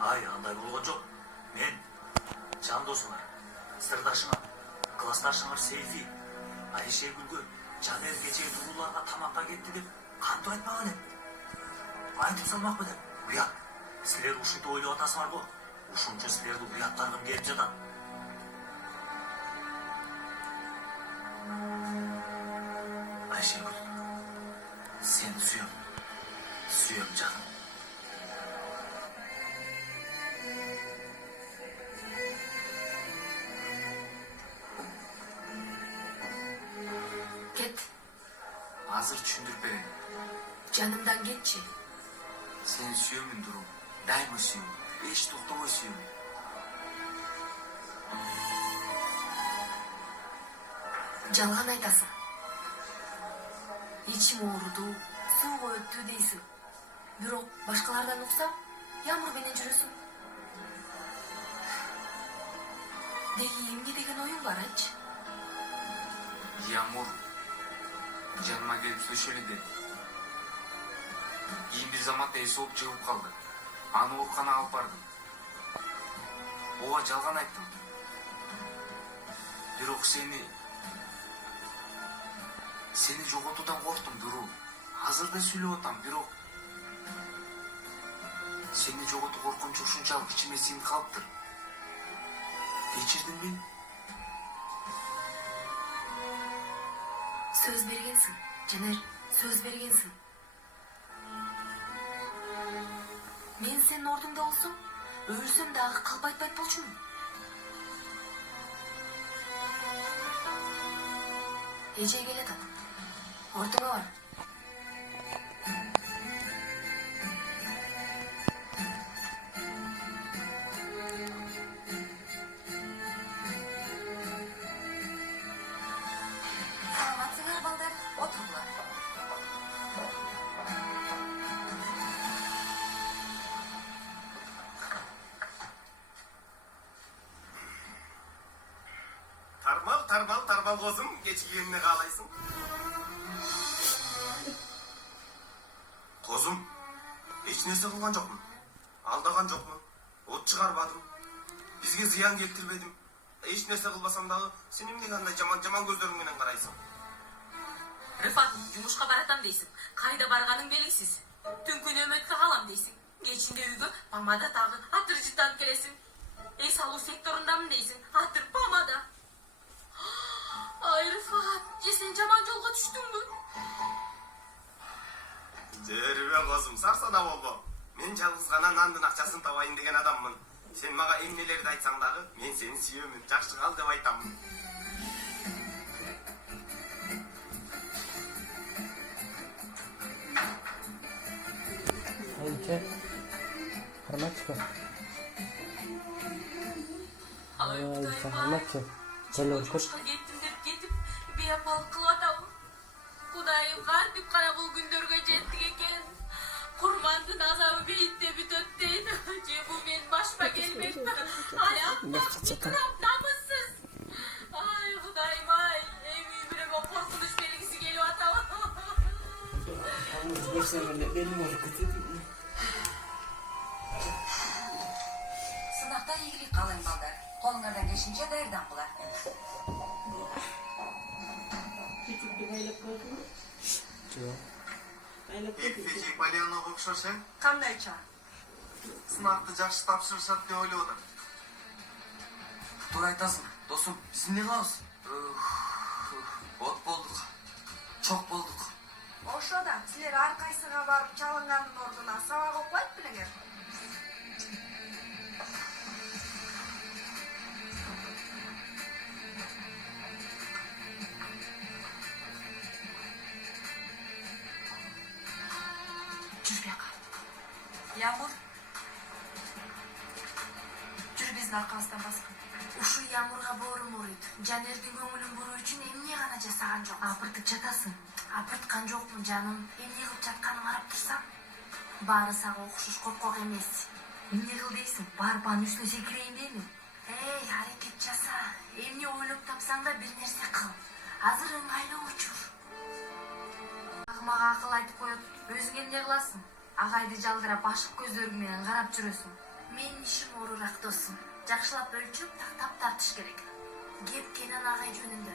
Ай, андай болгон жок. Мен жан досуңар, сырдашыңар, классташыңар Сейфи, Айшегүлгө Жанер кечээ турууларга тамакка кетти деп кантип айтпаган эм? Айтып салмак белем. Уят. Силер ушинтип ойлоп атасыңар го. Ушунча силерди уяттаргым келип жатат. Айшегүл, сени сүйөм. Сүйөм жаным. Кет, Азыр түшүндүрүп берейин. жанымдан кетчи. Сени сүйөмүн Дуру. Дайыма сүйөм. Эч токтобой сүйөм. Жалган айтасың. Ичим ооруду, сууга өттү дейсиң. Бирок башкалардан уксам, Ямур менен жүрөсүң. Деги эмне деген оюң бар, айтчы? Ямур жаныма келип сүйлөшөлү деди. Кийин бир заматта эси ооп жыгып калды. Аны ооруканага алып бардым. Ооба жалган айттым. Бирок сени жоготуудан корктум, Дуру. Азыр да сүйлөп атам, бирок сени жоготуу коркунучу ушунчалык ичиме сиңип калыптыр. Кечирдиңби? Сөз бергенсиң, Жанер, сөз бергенсиң. Мен сенин ордуңда болсом, өлсөм дагы калп айтпайт болчумун. Эже келатат. Ордуңа бар. Саламатсыңар, балдар. Отуруңар. Тармал козум, кечигенini каалайсың? Козум, эч нерсе кылган жокмун. Алдаган жокмун. От чыгарбадым. Бизге зыян келтирбедим. Эч нерсе кылбасам дагы сен эмне кандай жаман көздөрүң менен карайсың? Рыфат, жумушка баратам дейсиң. Кайда барганың белгисиз. Түнкү нөмөткө калам дейсиң. Кечинде үйгө помада тагы атыр жыттанып келесиң. Эс алуу секторундамын дейсиң. Атыр помада. Ай, Рыфат, же сен жаман жолго түштүңбү? Жербе козум, сарсана болбо. Мен жалгыз гана нандын акчасын табайын деген адаммын. Сен мага эмнелерди айтсаң дагы, мен сени сүйөмүн. Жакшы кал деп айтамын. Ayşe. Harmaçka. Ayşe harmaçka. Жумушка кеттим деп кетип, бейапалык кылып атабы. Кудайым кантип кара бул күндөргө жеттик экен. Курмандын азабы бейитте бүтөт дейт. Же бул менин башыма келбек. Ай, намыссыз. Ай, Кудайым ай, эми бирөөгө коркунуч белгиси келип атабы. Сынакта ийгилик каалайм, балдар. Колуңардан келишинче даярдангыла. Эппечи Полянага окшошсың? Кандайча? Сынакты жакшы тапшырышат деп ойлоп атам. Туура айтасың, досум. Биз эмне кылабыз? От болдук. Чок болдук. Ошо да силер ар кайсыга барып чалынганын ордуна сабак окуп белеңер. Жүр бияка. Ямур. Жүр биздин аркабыздан баскын. Ушу Ямурга боорум ооруйт. Жанердин көңүлүн буруу үчүн эмне гана жасаган жок. Апыртып жатасың. Апырткан жокмун жаным. Эмне кылып жатканын карап турсам, баары сага окшош коркок эмес. Эмне кыл дейсиң? Барып анын үстүнө секирейин дейми? Эй, аракет жаса. Эмне ойлоп тапсаң да бир нерсе кыл. Азыр ыңгайлуу учур. Мага акыл айтып коет. Өзүң эмне кыласың? Агайды жалдырап башык көздөрүң менен карап жүрөсүң. Менин ишим оорураак досум. Жакшылап өлчөп, тактап тартыш керек. Кеп Кенан агай жөнүндө.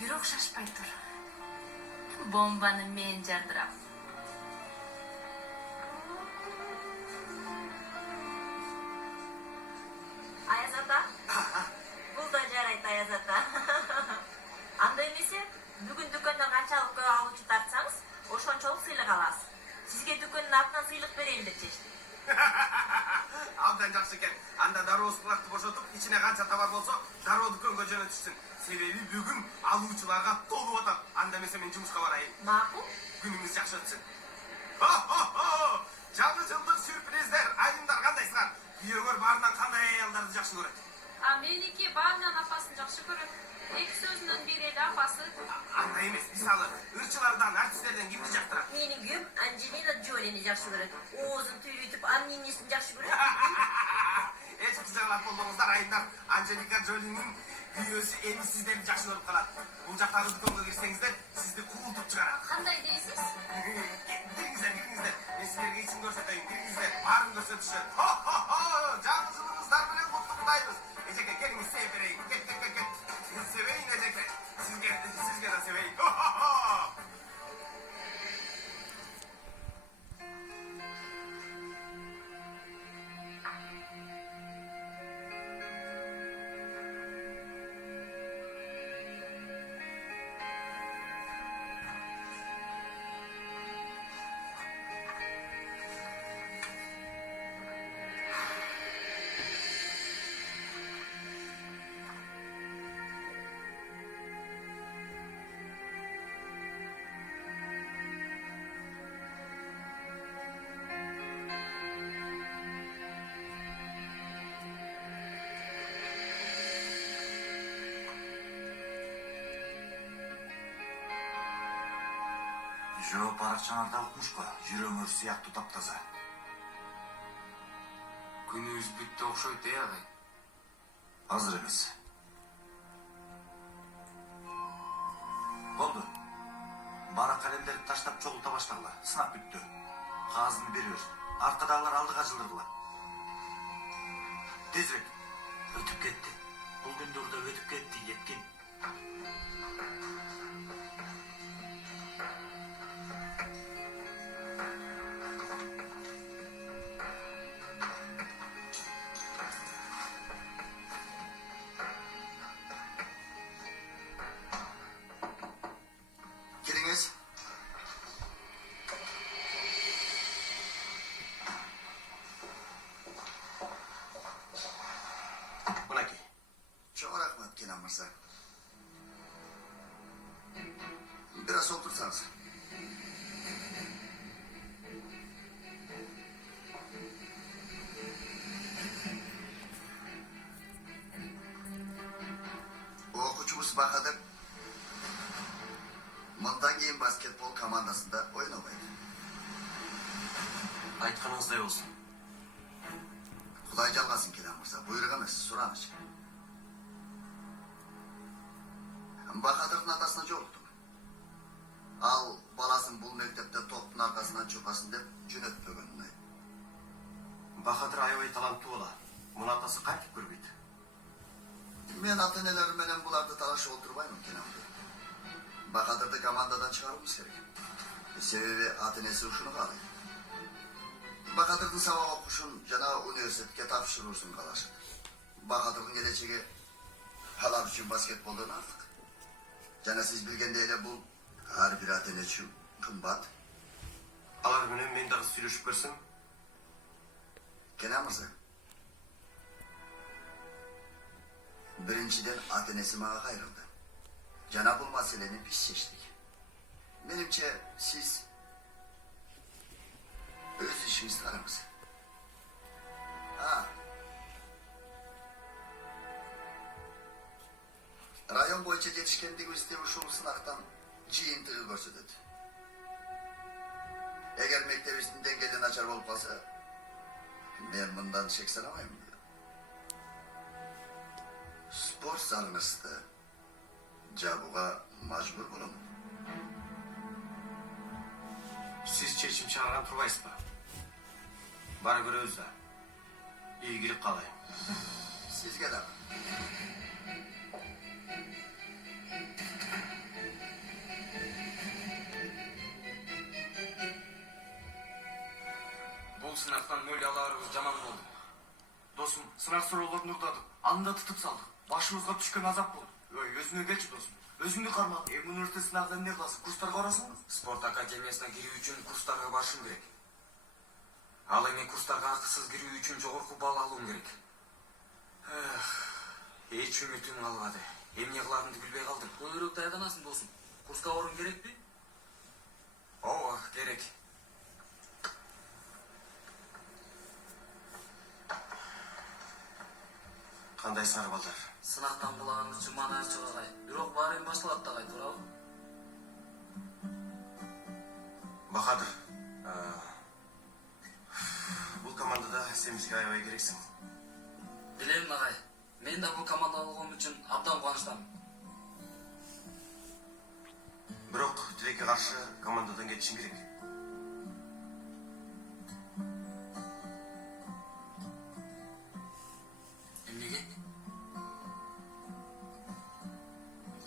Бирок шашпай тур. Бомбаны мен жардырам. Аяз ата. Бул да жарайт, Аяз ата. Андай эмесе, бүгүн дүкөндөн канчалык көп алуучу тартсаңыз, ошончолук сыйлык аласыз. Сизге дүкөндүн атынан сыйлык берейин деп чечтим. Абдан жакшы экен. Анда дароо складты бошотуп, ичине канча товар болсо, дароо дүкөнгө жөнөтүшсүн. Себеби бүгүн алуучуларга толуп атат. Анда эмесе мен жумушка барайын. Макул. Күнүңүз жакшы өтсүн. Жаңы жылдык сюрприздер, айымдар кандайсыңар? Күйөңөр баарынан кандай аялдарды жакшы көрөт? Меники баарынан апасын жакшы көрөт. Эки сөзүнөн бири эле апасы. Андай эмес, мисалы, ырчылардан, артисттерден кимди жактырат? Менин күйөөм Анджелина Джолини жакшы көрөт. Оозун түйрүтүп, анын инесин жакшы көрөт. Эч кызыгылап болбоңуздар, айымдар. Анджелика Джолинин күйөөсү эми сиздерди жакшы көрүп калат. Бул жактагы дүкөнгө кирсеңиздер, сизди куултуп чыгарат. Кандай дейсиз? Кириңиздер. Мен силерге ичин көрсөтөйүн. Кириңиздер, баарын көрсөтүшөт. Жаңы жылыңыздар менен куттуктайбыз. Эжеке, келиңиз сээп берейин. Кел. Себейин, эжеке. Сизге да себейин. Жөө баракчаңарда укмушка, жүрөңөр сыяктуу таптаза. Күнүбүз бүттү окшойт, агай. Азыр эмес. Болду. Бара калемдерди таштап чогулта баштагыла. Сынап бүттү. Кагазын бере бер. Аркадагылар алдыга жылдыргыла. Тезирээк. Өтүп кетти. Бул күндөрдө өтүп кетти, Еткин. Kiriңиz. Мынакей. Çok rahmat Kenan Mırsa. Biraz otursanız. Okuçumuz Bahadır. Mından keyin basketbol komandasında oyun oynaydı. Aytkanыңыздай болсун. Құдай жалғасын Kenan Mırsa. Buyruq емес, сұраныш. Bahadır'ın atasına жолуктум. Ал баласын бұл мектепте топтун аркасынан чуркасын деп жөнөтпөгөнүн айтты. Бахадыр аябай таланттуу бала. Муну атасы кантип көрбөйт? Мен ата-энелер менен буларды талашып отурбаймын Kenan. Bahadır'ды командадан чыгаруубуз керек. Себеби ата-энеси ушуну каалайт. Bahadır'дын сабак окушун жана университетке тапшыруусун каалашат. Bahadır'дын келечеги алар үчүн баскетболдон артык. Жана сиз билгендей эле бул ар бир ата-эне үчүн кымбат. Алар менен мен дагы сүйлөшүп көрсөм? Kenan Mırsa. Биринчиден ата-энеси мага кайрылды. Жана бул маселени биз чечтик. Менимче сиз өз ишиңизди караңыз. Район боюнча жетишкендигибизде ушул сынактан жыйынтыгы көрсөтөт. Эгер мектебибиздин деңгээли начар болуп калса, мен мындан шек санабайм. Спорт залыңызды жабууга мажбур болом. Сиз чечим чыгарган турбайсызбы? Бара көрөбүз да. Ийгилик каалайм. Сизге дагы. Бул сынактан мөөлө аларыбыз жаман болду. Досум, сынак суроолорун уктадык. Аны да тутуп салдык. Башыбызга түшкөн азап болду. Өзүңө келчи досум. Өзүңдү карма. Университет сынагында эмне кыласың? Курстарга барасыңбы? Спорт академиясына кирүү үчүн курстарга барышым керек. Ал эми курстарга акысыз кирүү үчүн жогорку балл алуум керек. Эч үмүтүм калбады. Эмне кыларымды билбей калдым. Көбүрөөк даярданасың досум. Курска барууң керекпи? Ооба, керек. Кандай сары балдар? Сынактан булаган үчүн манайыр чыгагай. Бирок баары эми башталат да кайта, туурабы? Бахадыр. Бул командада сен бизге аябай керексиң. Билем агай. Мен да бул командада болгон үчүн абдан кубанычтамын. Бирок тилекке каршы командадан кетишиң керек. Эмнеге?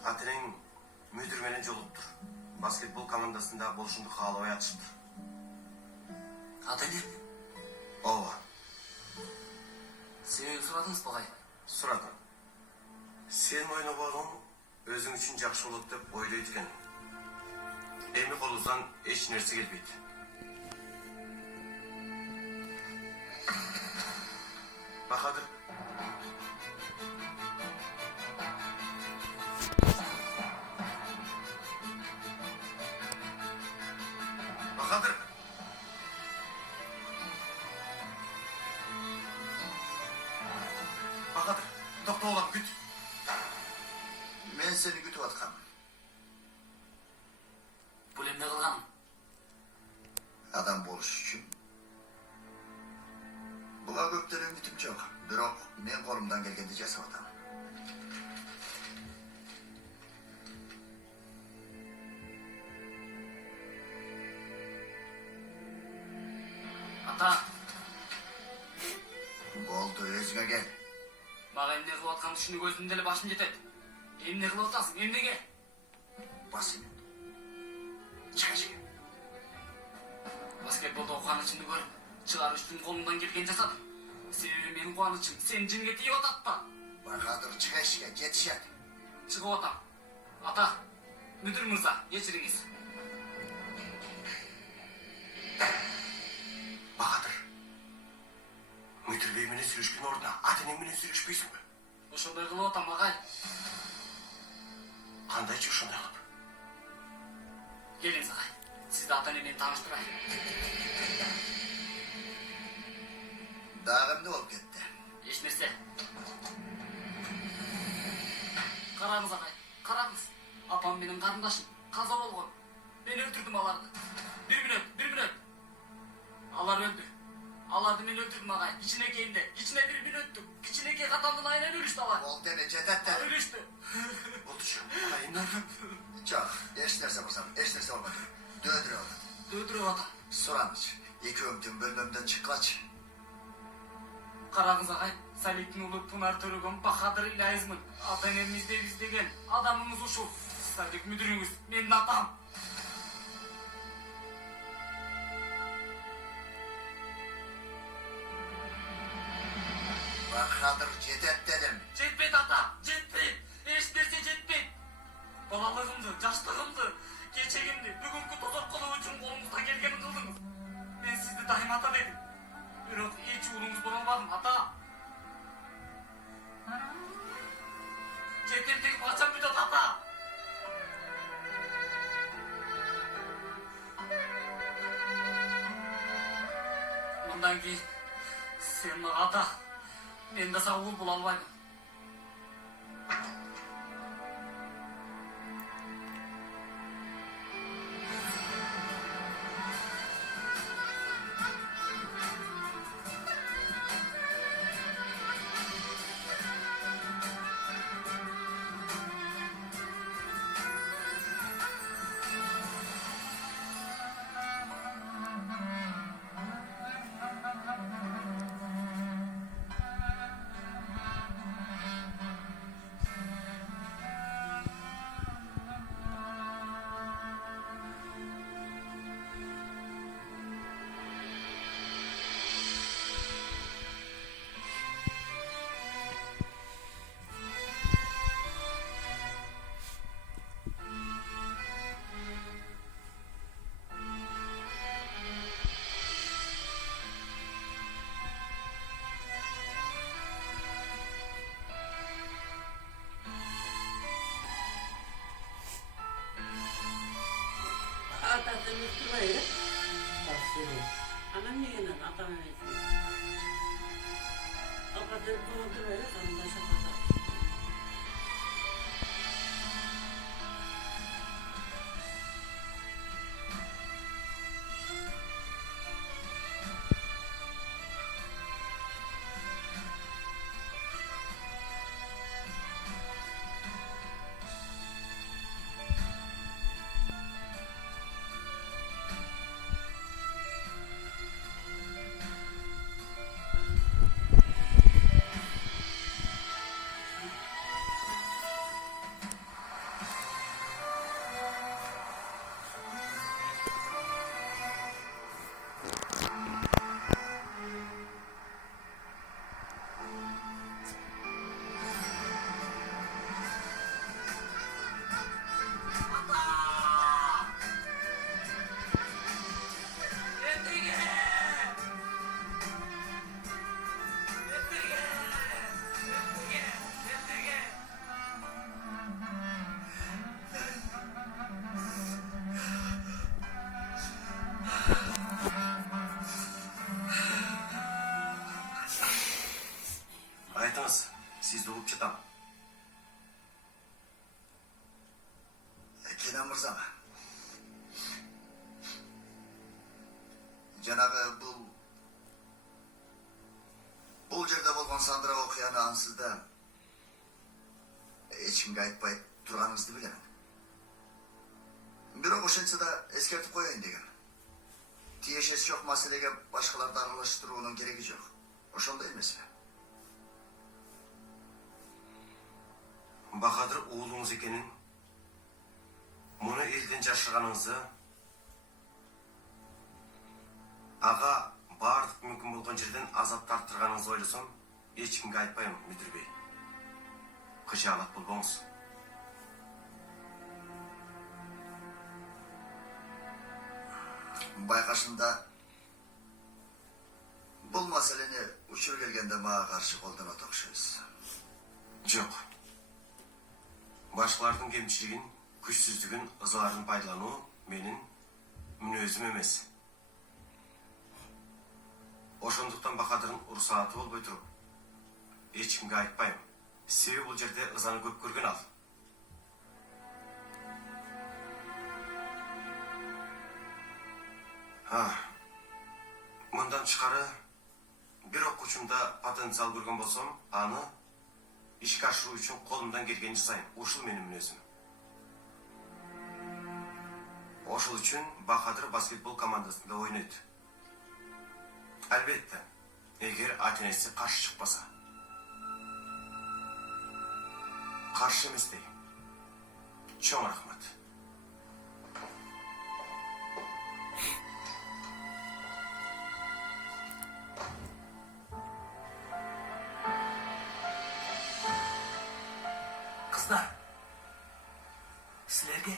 Атенең мүдүр менен жолуптур. Баскетбол командасында болушунду каалабай атышыптыр. Атене? Ооба. Себебин сурадыңызбы агай? Сурадым. Сен ойнобогоң өзүң үчүн жакшы болот деп ойлойт экен. Эми колубуздан эч нерсе келбейт. Бахадыр. Бахадыр. Бахадыр, токто улам, күт. Мен сени күтүп аткам. Бул эмне кылганым? Адам болуш үчүн. Буга көптөн үмүтүм жок. Бирок мен колумдан келгенди жасап атам. Ата, Болду, өзүңө кел. мага эмне кылып атканын түшүнүп өзүмдө эле башым жетет. Эмне кылып атасың? Эмнеге? Басым. Чыга. Баскетболдо кубанычымды көрүп, чыгарыш үчүн колумдан келген жасадым. Себеби менин кубанычым сенин жеңге тийип атат да. Бахадыр, чыга ишке, жетишет. Чыгып атам. Ата, мүдүр мырза, кечириңиз. Бахадыр. Мүдүрбей менен сүйлөшкөн ордуна Атенең менен сүйлөшпөйсүңбү? Ошондой кылып атам агай. Кандайчы ошондой кылып? Келиңиз агай. Сизди ата-эне менен тааныштырайын. Дагы эмне болуп кетти? Эч нерсе. Караңыз агай, караңыз. Апам менин карындашым каза болгон. Мен өлтүрдүм аларды. Бир мүнөт. Алар өлдү. Аларды мен өлтүрдүм агай. Кичинекейинде, кичине бир мүнөттүк. Кичинекей катамдын айынан өлүштү алар. Ол дене жетет. Өлүштү. Болчу. Эмне Жок, эч нерсе болсам, эч нерсе болбойт. Дөөдүрөп атат. Дөөдүрөп атам. Сураныч, экөөңдүн бөлмөмдөн чыккачы. Караңыз агай, Саликтин улу Пунар Төрөгөн Бахадыр Ильязмын. Ата-энемизди издеген адамыңыз ушул. Салик мүдүрүңүз, менин атам. Бахадыр, жетет дедим. Жетпейт ата, жетпейт. Эч нерсе жетпейт. Балалыгымды, жаштыгымды, кечегимди бүгүнкү тозок кылуу үчүн колуңуздан келгенин кылдыңыз. Мен сизди дайым ата дедим. Бирок эч уулуңуз боло албадым, ата. Жетемдик качан бүтөт, ата? Мындан кийин сен мага ата, мен да сага уул боло албаймын. Durmayı. Aferin. Anam yeğenen atam emekli. Kapatır bunu durmayı. Kanında şapatar. Айтыңыз, сізді ұлып жатам. Kenan Mırza mı? Cenabı bu жерде болған сандырақ оқиғаны аңсызда ешкімге айтпай тұрғаныңызды білемін. Бирок ошентсе да ескертип коеюн деген. Тиешеси жок маселеге башкаларды аралаштыруунун кереги жок. Ошондой эмеспи? Бахадыр уğulуңуз экенин, муну элден жашырганыңызды, ага бардык мүмкүн болгон жерден азап тарттырганыңызды ойлосом, эчкимге айтпайм, мүдүр бей. Кыжаалат болбоңуз. Байкашында бул маселени учур келгенде мага каршы колдонот окшойсуз. Жок. Башкалардын кемчилигин, күчсүздүгүн, ызаларын пайдалануу менин мүнөзүм эмес. Ошондуктан Бахадырдын урсааты болбой туруп, эчкимге айтпайм. Себеби бул жерде ызаны көп көргөн ал. Мындан тышкары бир окуучумда потенциал көргөн болсом, аны ишке ашыруу үчүн колумдан келгенин жасайм. Ушул менин мүнөзүм. Ошол үчүн Бахадыр баскетбол командасында ойнойт. Албетте, эгер ата-энеси каршы чыкпаса. Каршы эместей. Чоң рахмат. Kızlar, sizlerge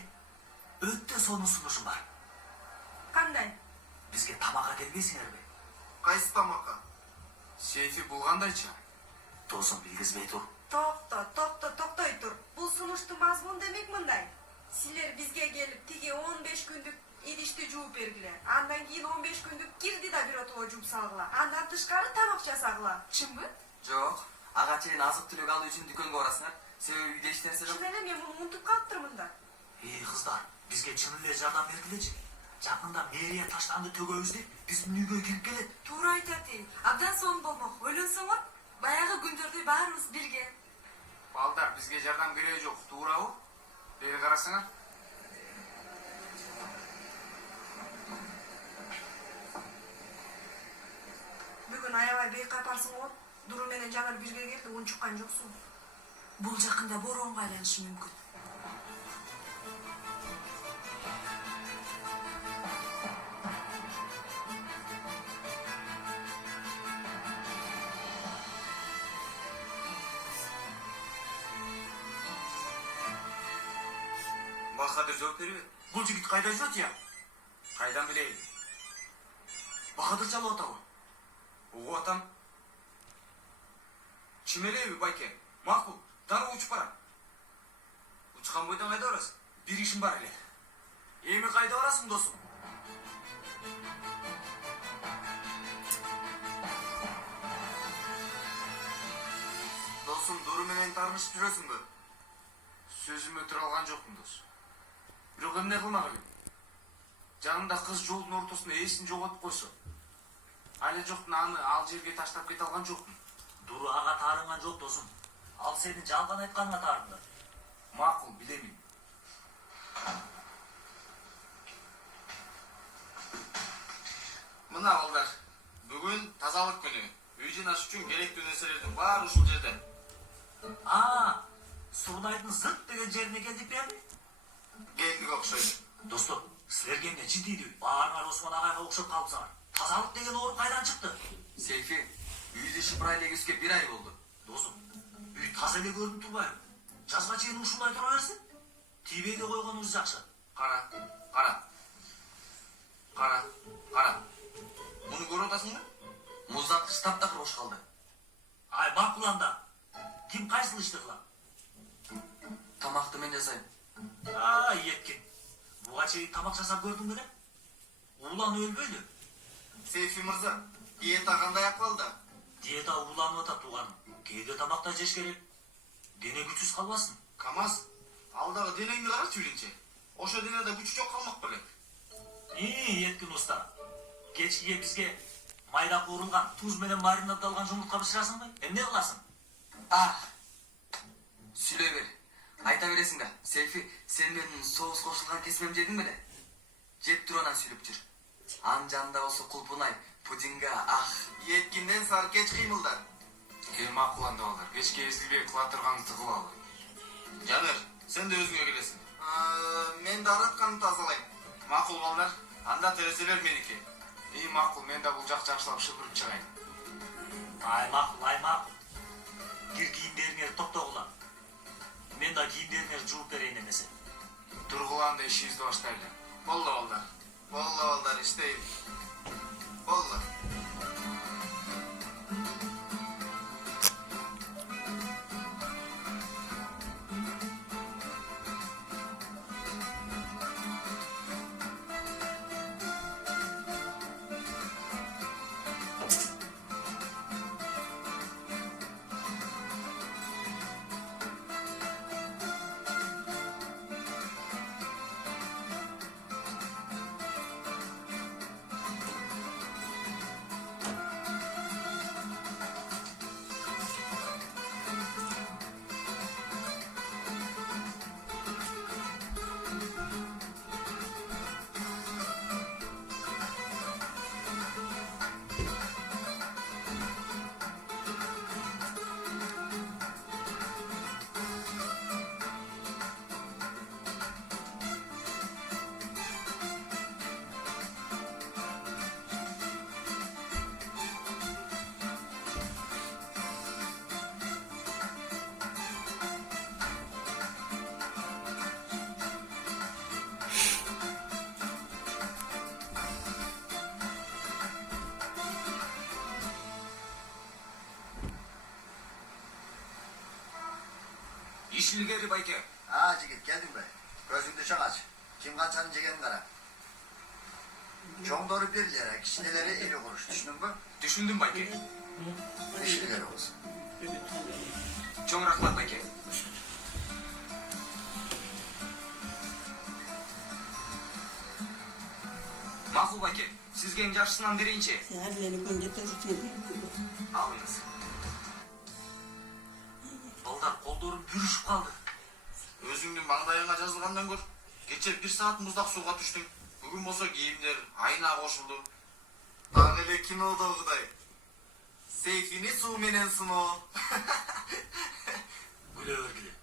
ötte sonu sunuşum var. Кандай? Bizge tamaka gelmeysinler mi? Кайсы тамакка? Сейфи булгандайчы? Досым билгизбей тур. Токтой тур. Бул сунуштун мазмуну демек мындай. Силер бизге келип тиги 15 күндүк идишти жууп бергиле. Андан кийин 15 күндүк кирди да биротого жууп салгыла. Андан тышкары тамак жасагыла. Чынбы? Жок, ага чейин азык түлүк алуу үчүн дүкөнгө барасыңар. Себеби үйдө эч нерсе жок. Чын эле мен муну унутуп калыптырмын да. Кыздар, бизге чын эле жардам бергилечи. Жакында мэрия таштанды төгөбүз деп биздин үйгө кирип келет. Туура айтат. Абдан сонун болмок. Ойлонсоңор, баягы күндөрдү баарыбыз бирге. Балдар, бизге жардам кереги жок, туурабы? Бери карасаңар. Бүгүн аябай бейкапарсың го. Дуру менен Жанар бирге келди, унчуккан жоксуң. Бул жакында боронго айланышы мүмкүн. Бахадыр жооп бербейт. Бул жигит кайда жүрөт я? Кайдан билейин? Бахадыр чалып атабы? Угуп атам. Чимелеби байке? Макул, дароо учуп барам. Учкан бойдон кайда барасың? Бир ишим бар эле. Эми кайда барасың, досум? Досум, Дуру менен таарынышып жүрөсүңбү? Сөзүмө тура алган жокмун дос. Бирок эмне кылмак элем? Жанымда кыз жолдун ортосунда эсин жоготуп койсо. Али жоктун аны ал жерге таштап кете алган жокмун. Дуру ага таарынган жок досум. Ал сенин жалган айтканыңа таарынды. Макул, билемин. Мына балдар, бүгүн тазалык күнү. Үй жыйнаш үчүн керектүү нерселердин баары ушул жерде. Сурунайдын зырт деген жерине келдик белби? Келдик окшойт. Достор, силерге эмне жидийди? Баарыңар Осмон агайга окшоп калыпсыңар. Тазалык деген ооруп кайдан чыкты? Сейфи, үйдү шыпырай элегизге 1 ай болду. Досум, үй таза эле көрүнүп турбайбы? Жазга чейин ушулай тура берсин. Тийбейге койгонубуз жакшы. Кара. Муну көрүп атасыңбы? Муздаткыч таптакыр бош калды. Ай, макул анда. Ким кайсыл ишти кылат? Тамакты мен жасайм. Еткин. Буга чейин тамак жасап көрдүң беле? Улан өлбөйлү. Сейфи мырза, диета кандай акыбалда? Диета уланып атат тууганым. Кээде тамакта жеш керек. Дене күчсүз калбасын. Камаз, алдагы денеңди карачы билинче. Ошо денеде күч жок калмак белек. Еткин уста. Кечкиге бизге майда куурулган туз менен маринадалган жумуртка бышырасыңбы? Эмне кыласың? Сүйлөй бер. Айта бересиң да, Сейфи, сен менин соус кошулган кесмем жедиң беле? Жеп туруп анан сүйлөп жүр. Анын жанында болсо кулпунай, пудинга, Еткинден сары кеч кыймылдар. Макул анда балдар. Кечке эзилбей кыла турганыңызды кылалы. Жаныр, сен де өзүңө келесиң. Мен да аратканды тазалайм. Макул балдар, анда тереселер меники. Макул, мен да бул жак жакшылап шыпырып чыгайын. Ай макул. Кир кийимдериңерди токтогула. Мен да кийимдериңерди жууп берейин эмесе. Тургуланда ишибизди баштайлы. Болду балдар, иштейм. Болду. Иш илгери байке. Жигит, келдиң бе? Көзүңдү чоң ач. Ким канчанын жегенин кара. Чоңдору 1 лира, кичинелери 50 куруш. Түшүндүңбү? Түшүндүм байке. Иш илгери болсун. Чоң рахмат байке. Макул байке, сизге эң жакшысынан берейинчи. Алыңыз. Балдар колдорум бүрүшүп калды. Өзүңдүн маңдайыңа жазылгандан көр. Кече 1 саат муздак сууга түштүң. Бүгүн болсо кийимдер айына кошулду. Так эле кинодогудай. Сейфини суу менен сыноо. Күлө бергиле.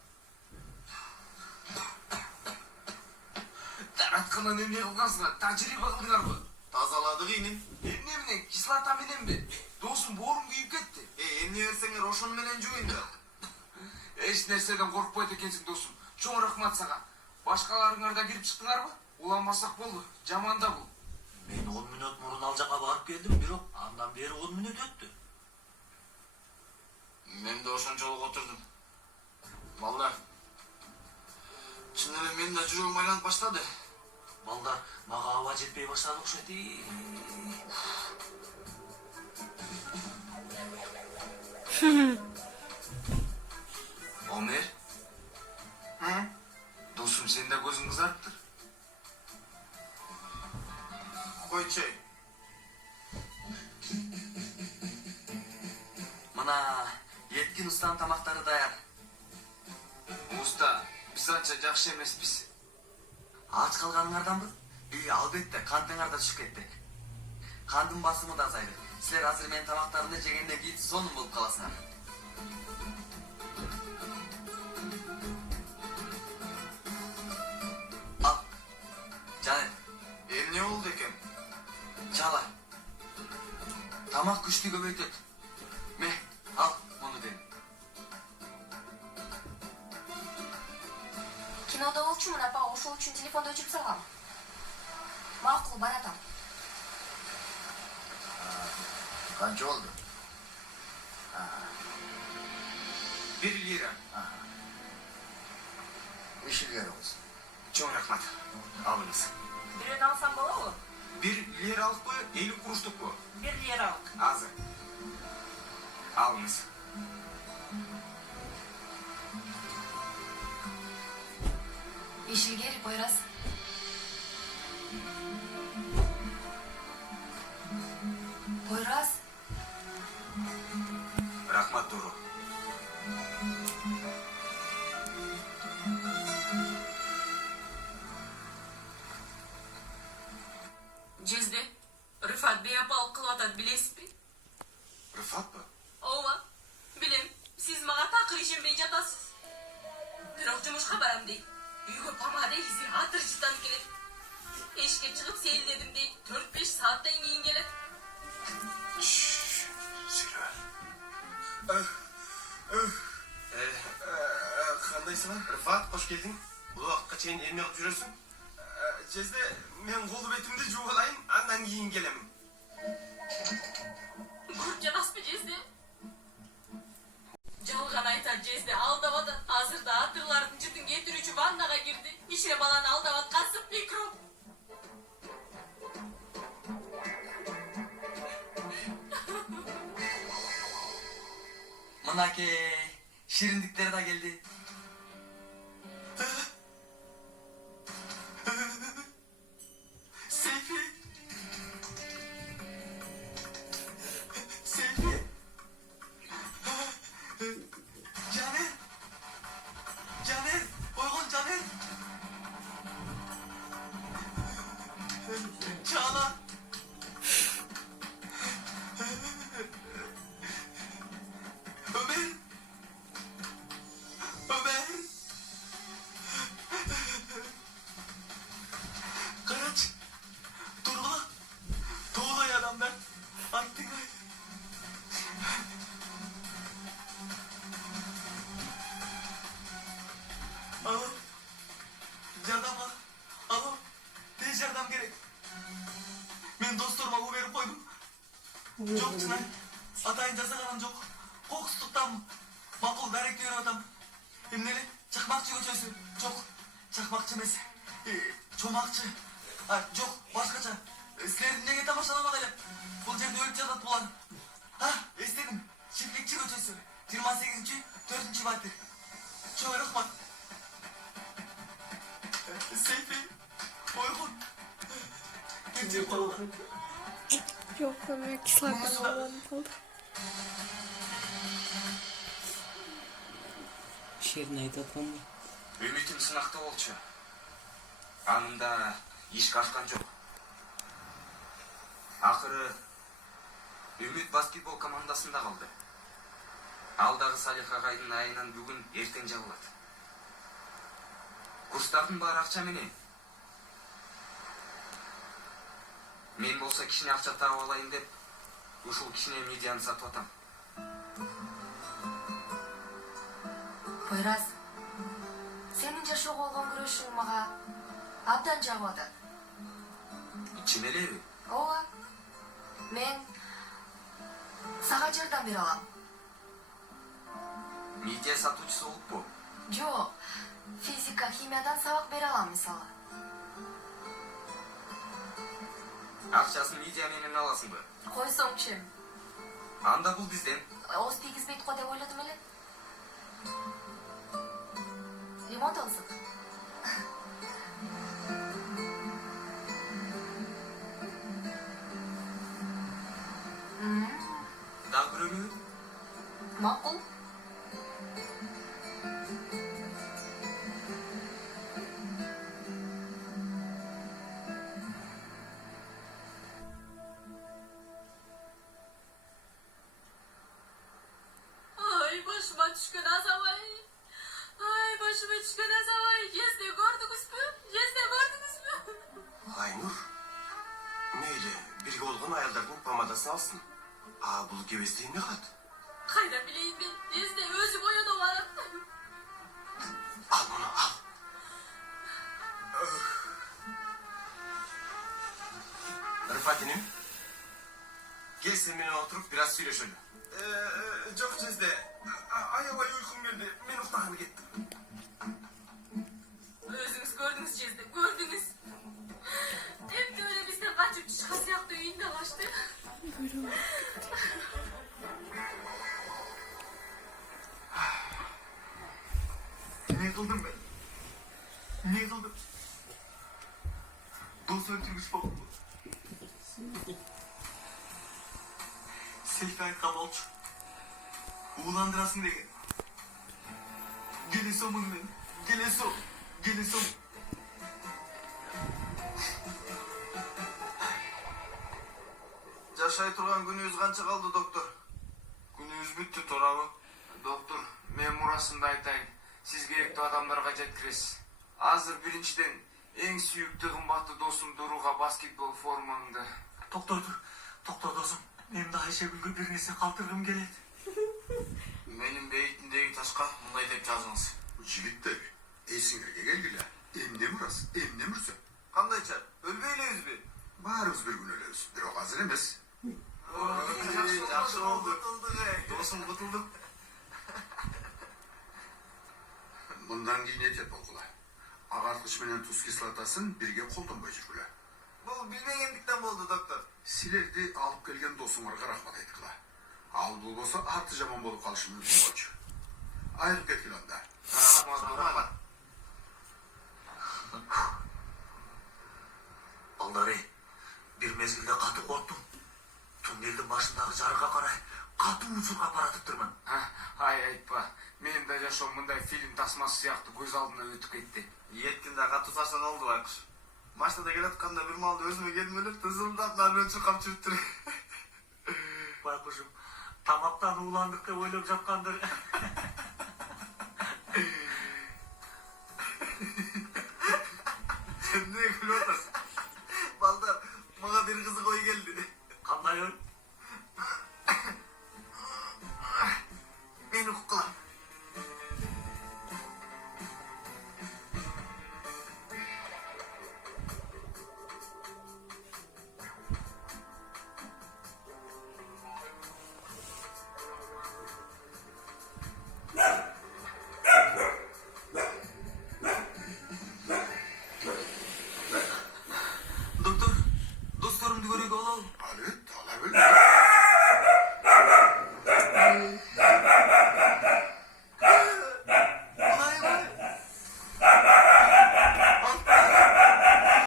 Тараткандан эмне кылгансыңар? Тажрыйба кылдыңарбы? Тазаладык инин. Эмне менен? Кислота мененби? Досум боорум күйүп кетти. Эмне берсеңер ошону менен жуйын да. Эч нерседен коркпойт экенсиң досум. Чоң рахмат сага. Башкаларыңар да кирип чыктыңарбы? Уланмасак болду. Жаман да бул. Мен 10 мүнөт мурун ал жака барып келдим, бирок андан бери 10 мүнөт өттү. Мен де ошончолук отурдум. Балдар, чын эле менин да жүрөгүм айланып баштады. балдар мага аба жетпей баштады окшойт. Омер? Досым, сен да көзің қызарып тұр. Қойчай. Мына еткин устан тамақтары даяр. Уста, біз анша жақшы емеспіз. Ач қалғаныңарданбы? Албетте, кантыңар да түшүп кетти. Кандын басымы да азайды. Силер азыр менин тамактарымды жегенде кийин сонун болуп каласыңар. Ал, Жанет. Не болду екен? Чала. Тамак күчтү көбөйтөт. Ал, муну дем. Кинода болчумун, апа, ошол үчүн телефонду өчүрүп салгам. Макул, баратам. Қанша болды? 1 лира. Ишілгері болсын. Чоң рахмат. Алыңыз. Бирөөнү алсам болобу? 1 лиралық қой, 50 курустук қой. 1 лиралык. Азыр. Алыңыз. Ишилгери, Пойрас. Пойрас. Рахмат, Дуру. Жезде, Рыфат бей апалық кылып атат, билесизби? Рыфат па? Ооба, билем. Сиз мага такыр ишенбей жатасыз. Бирок жумушка барам дейт. Үйгө помада изи атыр жытан келет. Эшикке чыгып сейилдедим дейт. 4-5 сааттан кийин келет. Сүрө. Қандайсың, Рыфат, қош келдің. Бұл уақытқа чейін еме қылып жүресің? Жезде, мен қолы бетімді жуып алайын, андан кейін келемін. Көріп жатасызбы, Жезде? Жалған айтат, Жезде, алдап атат. Азырда атырлардын жытын кетирүүчү ваннага кирди. Ишре баланы алдап аткансып микроб. Мынакей, шириндиктер да келди. Сейфи. Сейфи. Caner. Caner. Oygun Caner. Çağla. Ömer. Ömer. Karaç. Durma. Doğulay adam ben. Aktın ay. Alo. Yardım al. Alo. Tez yardım gerek. Ben dostlarıma bu verip koydum. Çok Çınar. Atayın jasagaным жоқ. Қоқыстықтан мақұл дәректі үйріп атам. Емнелі чақмақчы көшесі. Жоқ, чақмақчы емес. Чомақчы. Жоқ, башқача. Сілерді неге тамашаламақ елеп? Бұл жерде өліп жатат бұлар. Естедім. Шеплікчі көшесі. 28-ci 4-ci батыр. Çok рахмат. Seyfi. Oygun. Yok, ben kıslardan alalım. Şiirini айтып атқан ба? Үмітім сынақты болчу. Анында ешкі ашқан жоқ. Ақыры Үміт баскетбол командасында қалды. Алдағы Салих ағайдың айынан бүгін ертең жабылады. Курстардың бар ақша менен. Мен болса кішіне ақша тауып алайын деп, ушул кішіне медианы сатып атам. Пойрас, сенің жашоого болгон күрөшүң мага абдан жагып атат. Чын элеби? Ооба. Мен сага жардам бере алам. Медиа сатуучусу болуппу? Жок, физика, химиядан сабак бере алам мисалы. Акчасын Лидия менен аласыңбы? Койсоң чим. Анда бул бизден. Ооз тийгизбейт го деп ойладым эле. Лимон алсак. Дагы бирөөнү? Макул. Ay başıma düşkün azavay. Ay başıma düşkün azavay. Jezde gördünüz mü? Jezde gördünüz mü? Aynur, meyli birge olgan ayaldardын помадасын алсын. А бул кебезде эмне кылат? Kayda bileyim ben. Jezde özü boyunu var. Al bunu al. Rıfat'im, gel sen benimle oturup biraz söyleşelim. Çok Cezde, ayavay uykum geldi. Ben uhtahını gittim. Özünüz gördünüz Jezde, gördünüz. Hep de öyle bizden kaçıp çıkası yaptı, üyünde kaçtı. Ne kıldım ben? Ne kıldım? Dost öldürmüş babamı. Selfie kavalçı. Uğlandırasın degen. Gelesomun ben. Gelesom. Gelesom. Жашай турган күнүбүз канча калды, доктор? Күнүбүз бүттү, туурабы? Доктор, мен мурасымды айтайын. Сиз керектүү адамдарга жеткиресиз. Азыр биринчиден эң сүйүктүү кымбаттуу досум Дуруга баскетбол формаңды. Токто досум. Мен да Айшегүлгө бир нерсе калтыргым келет. Менин бейитимдеги ташка мындай деп жазыңыз. Жигиттер, эсиңерге келгиле. Эмне мурас, эмне мурса? Кандайча, өлбөй элебизби? Баарыбыз бир күн өлөбүз, бирок азыр эмес. Жакшы болду. Досум кутулду. Мындан кийин этет болгула. Агарткыч менен туз кислотасын бирге колдонбой жүргүлө. Бул билбегендиктен болду, доктор. Силерди алып келген досуңарга рахмат айткыла. Ал болбосо арты жаман болуп калышы мүмкүн болчу. Айрып кеткиле анда. Рахмат. Балдары, бир мезгилде каты корктум. Туннелдин башындагы жарыка карай катуу учурга баратыптырмын. Ай, айтпа. Менин да жашоом мындай фильм тасмасы сыяктуу көз алдымдан өтүп кетти. Еттинде катуу сарсан болду байкуш. Машинада келатканда бир маалда өзүмө келдим эле, тызылдап нарын чуркап жүрүптүр. Байкушум, тамактан ууландык деп ойлоп жаткандыр. Sen ne gülüyorsun?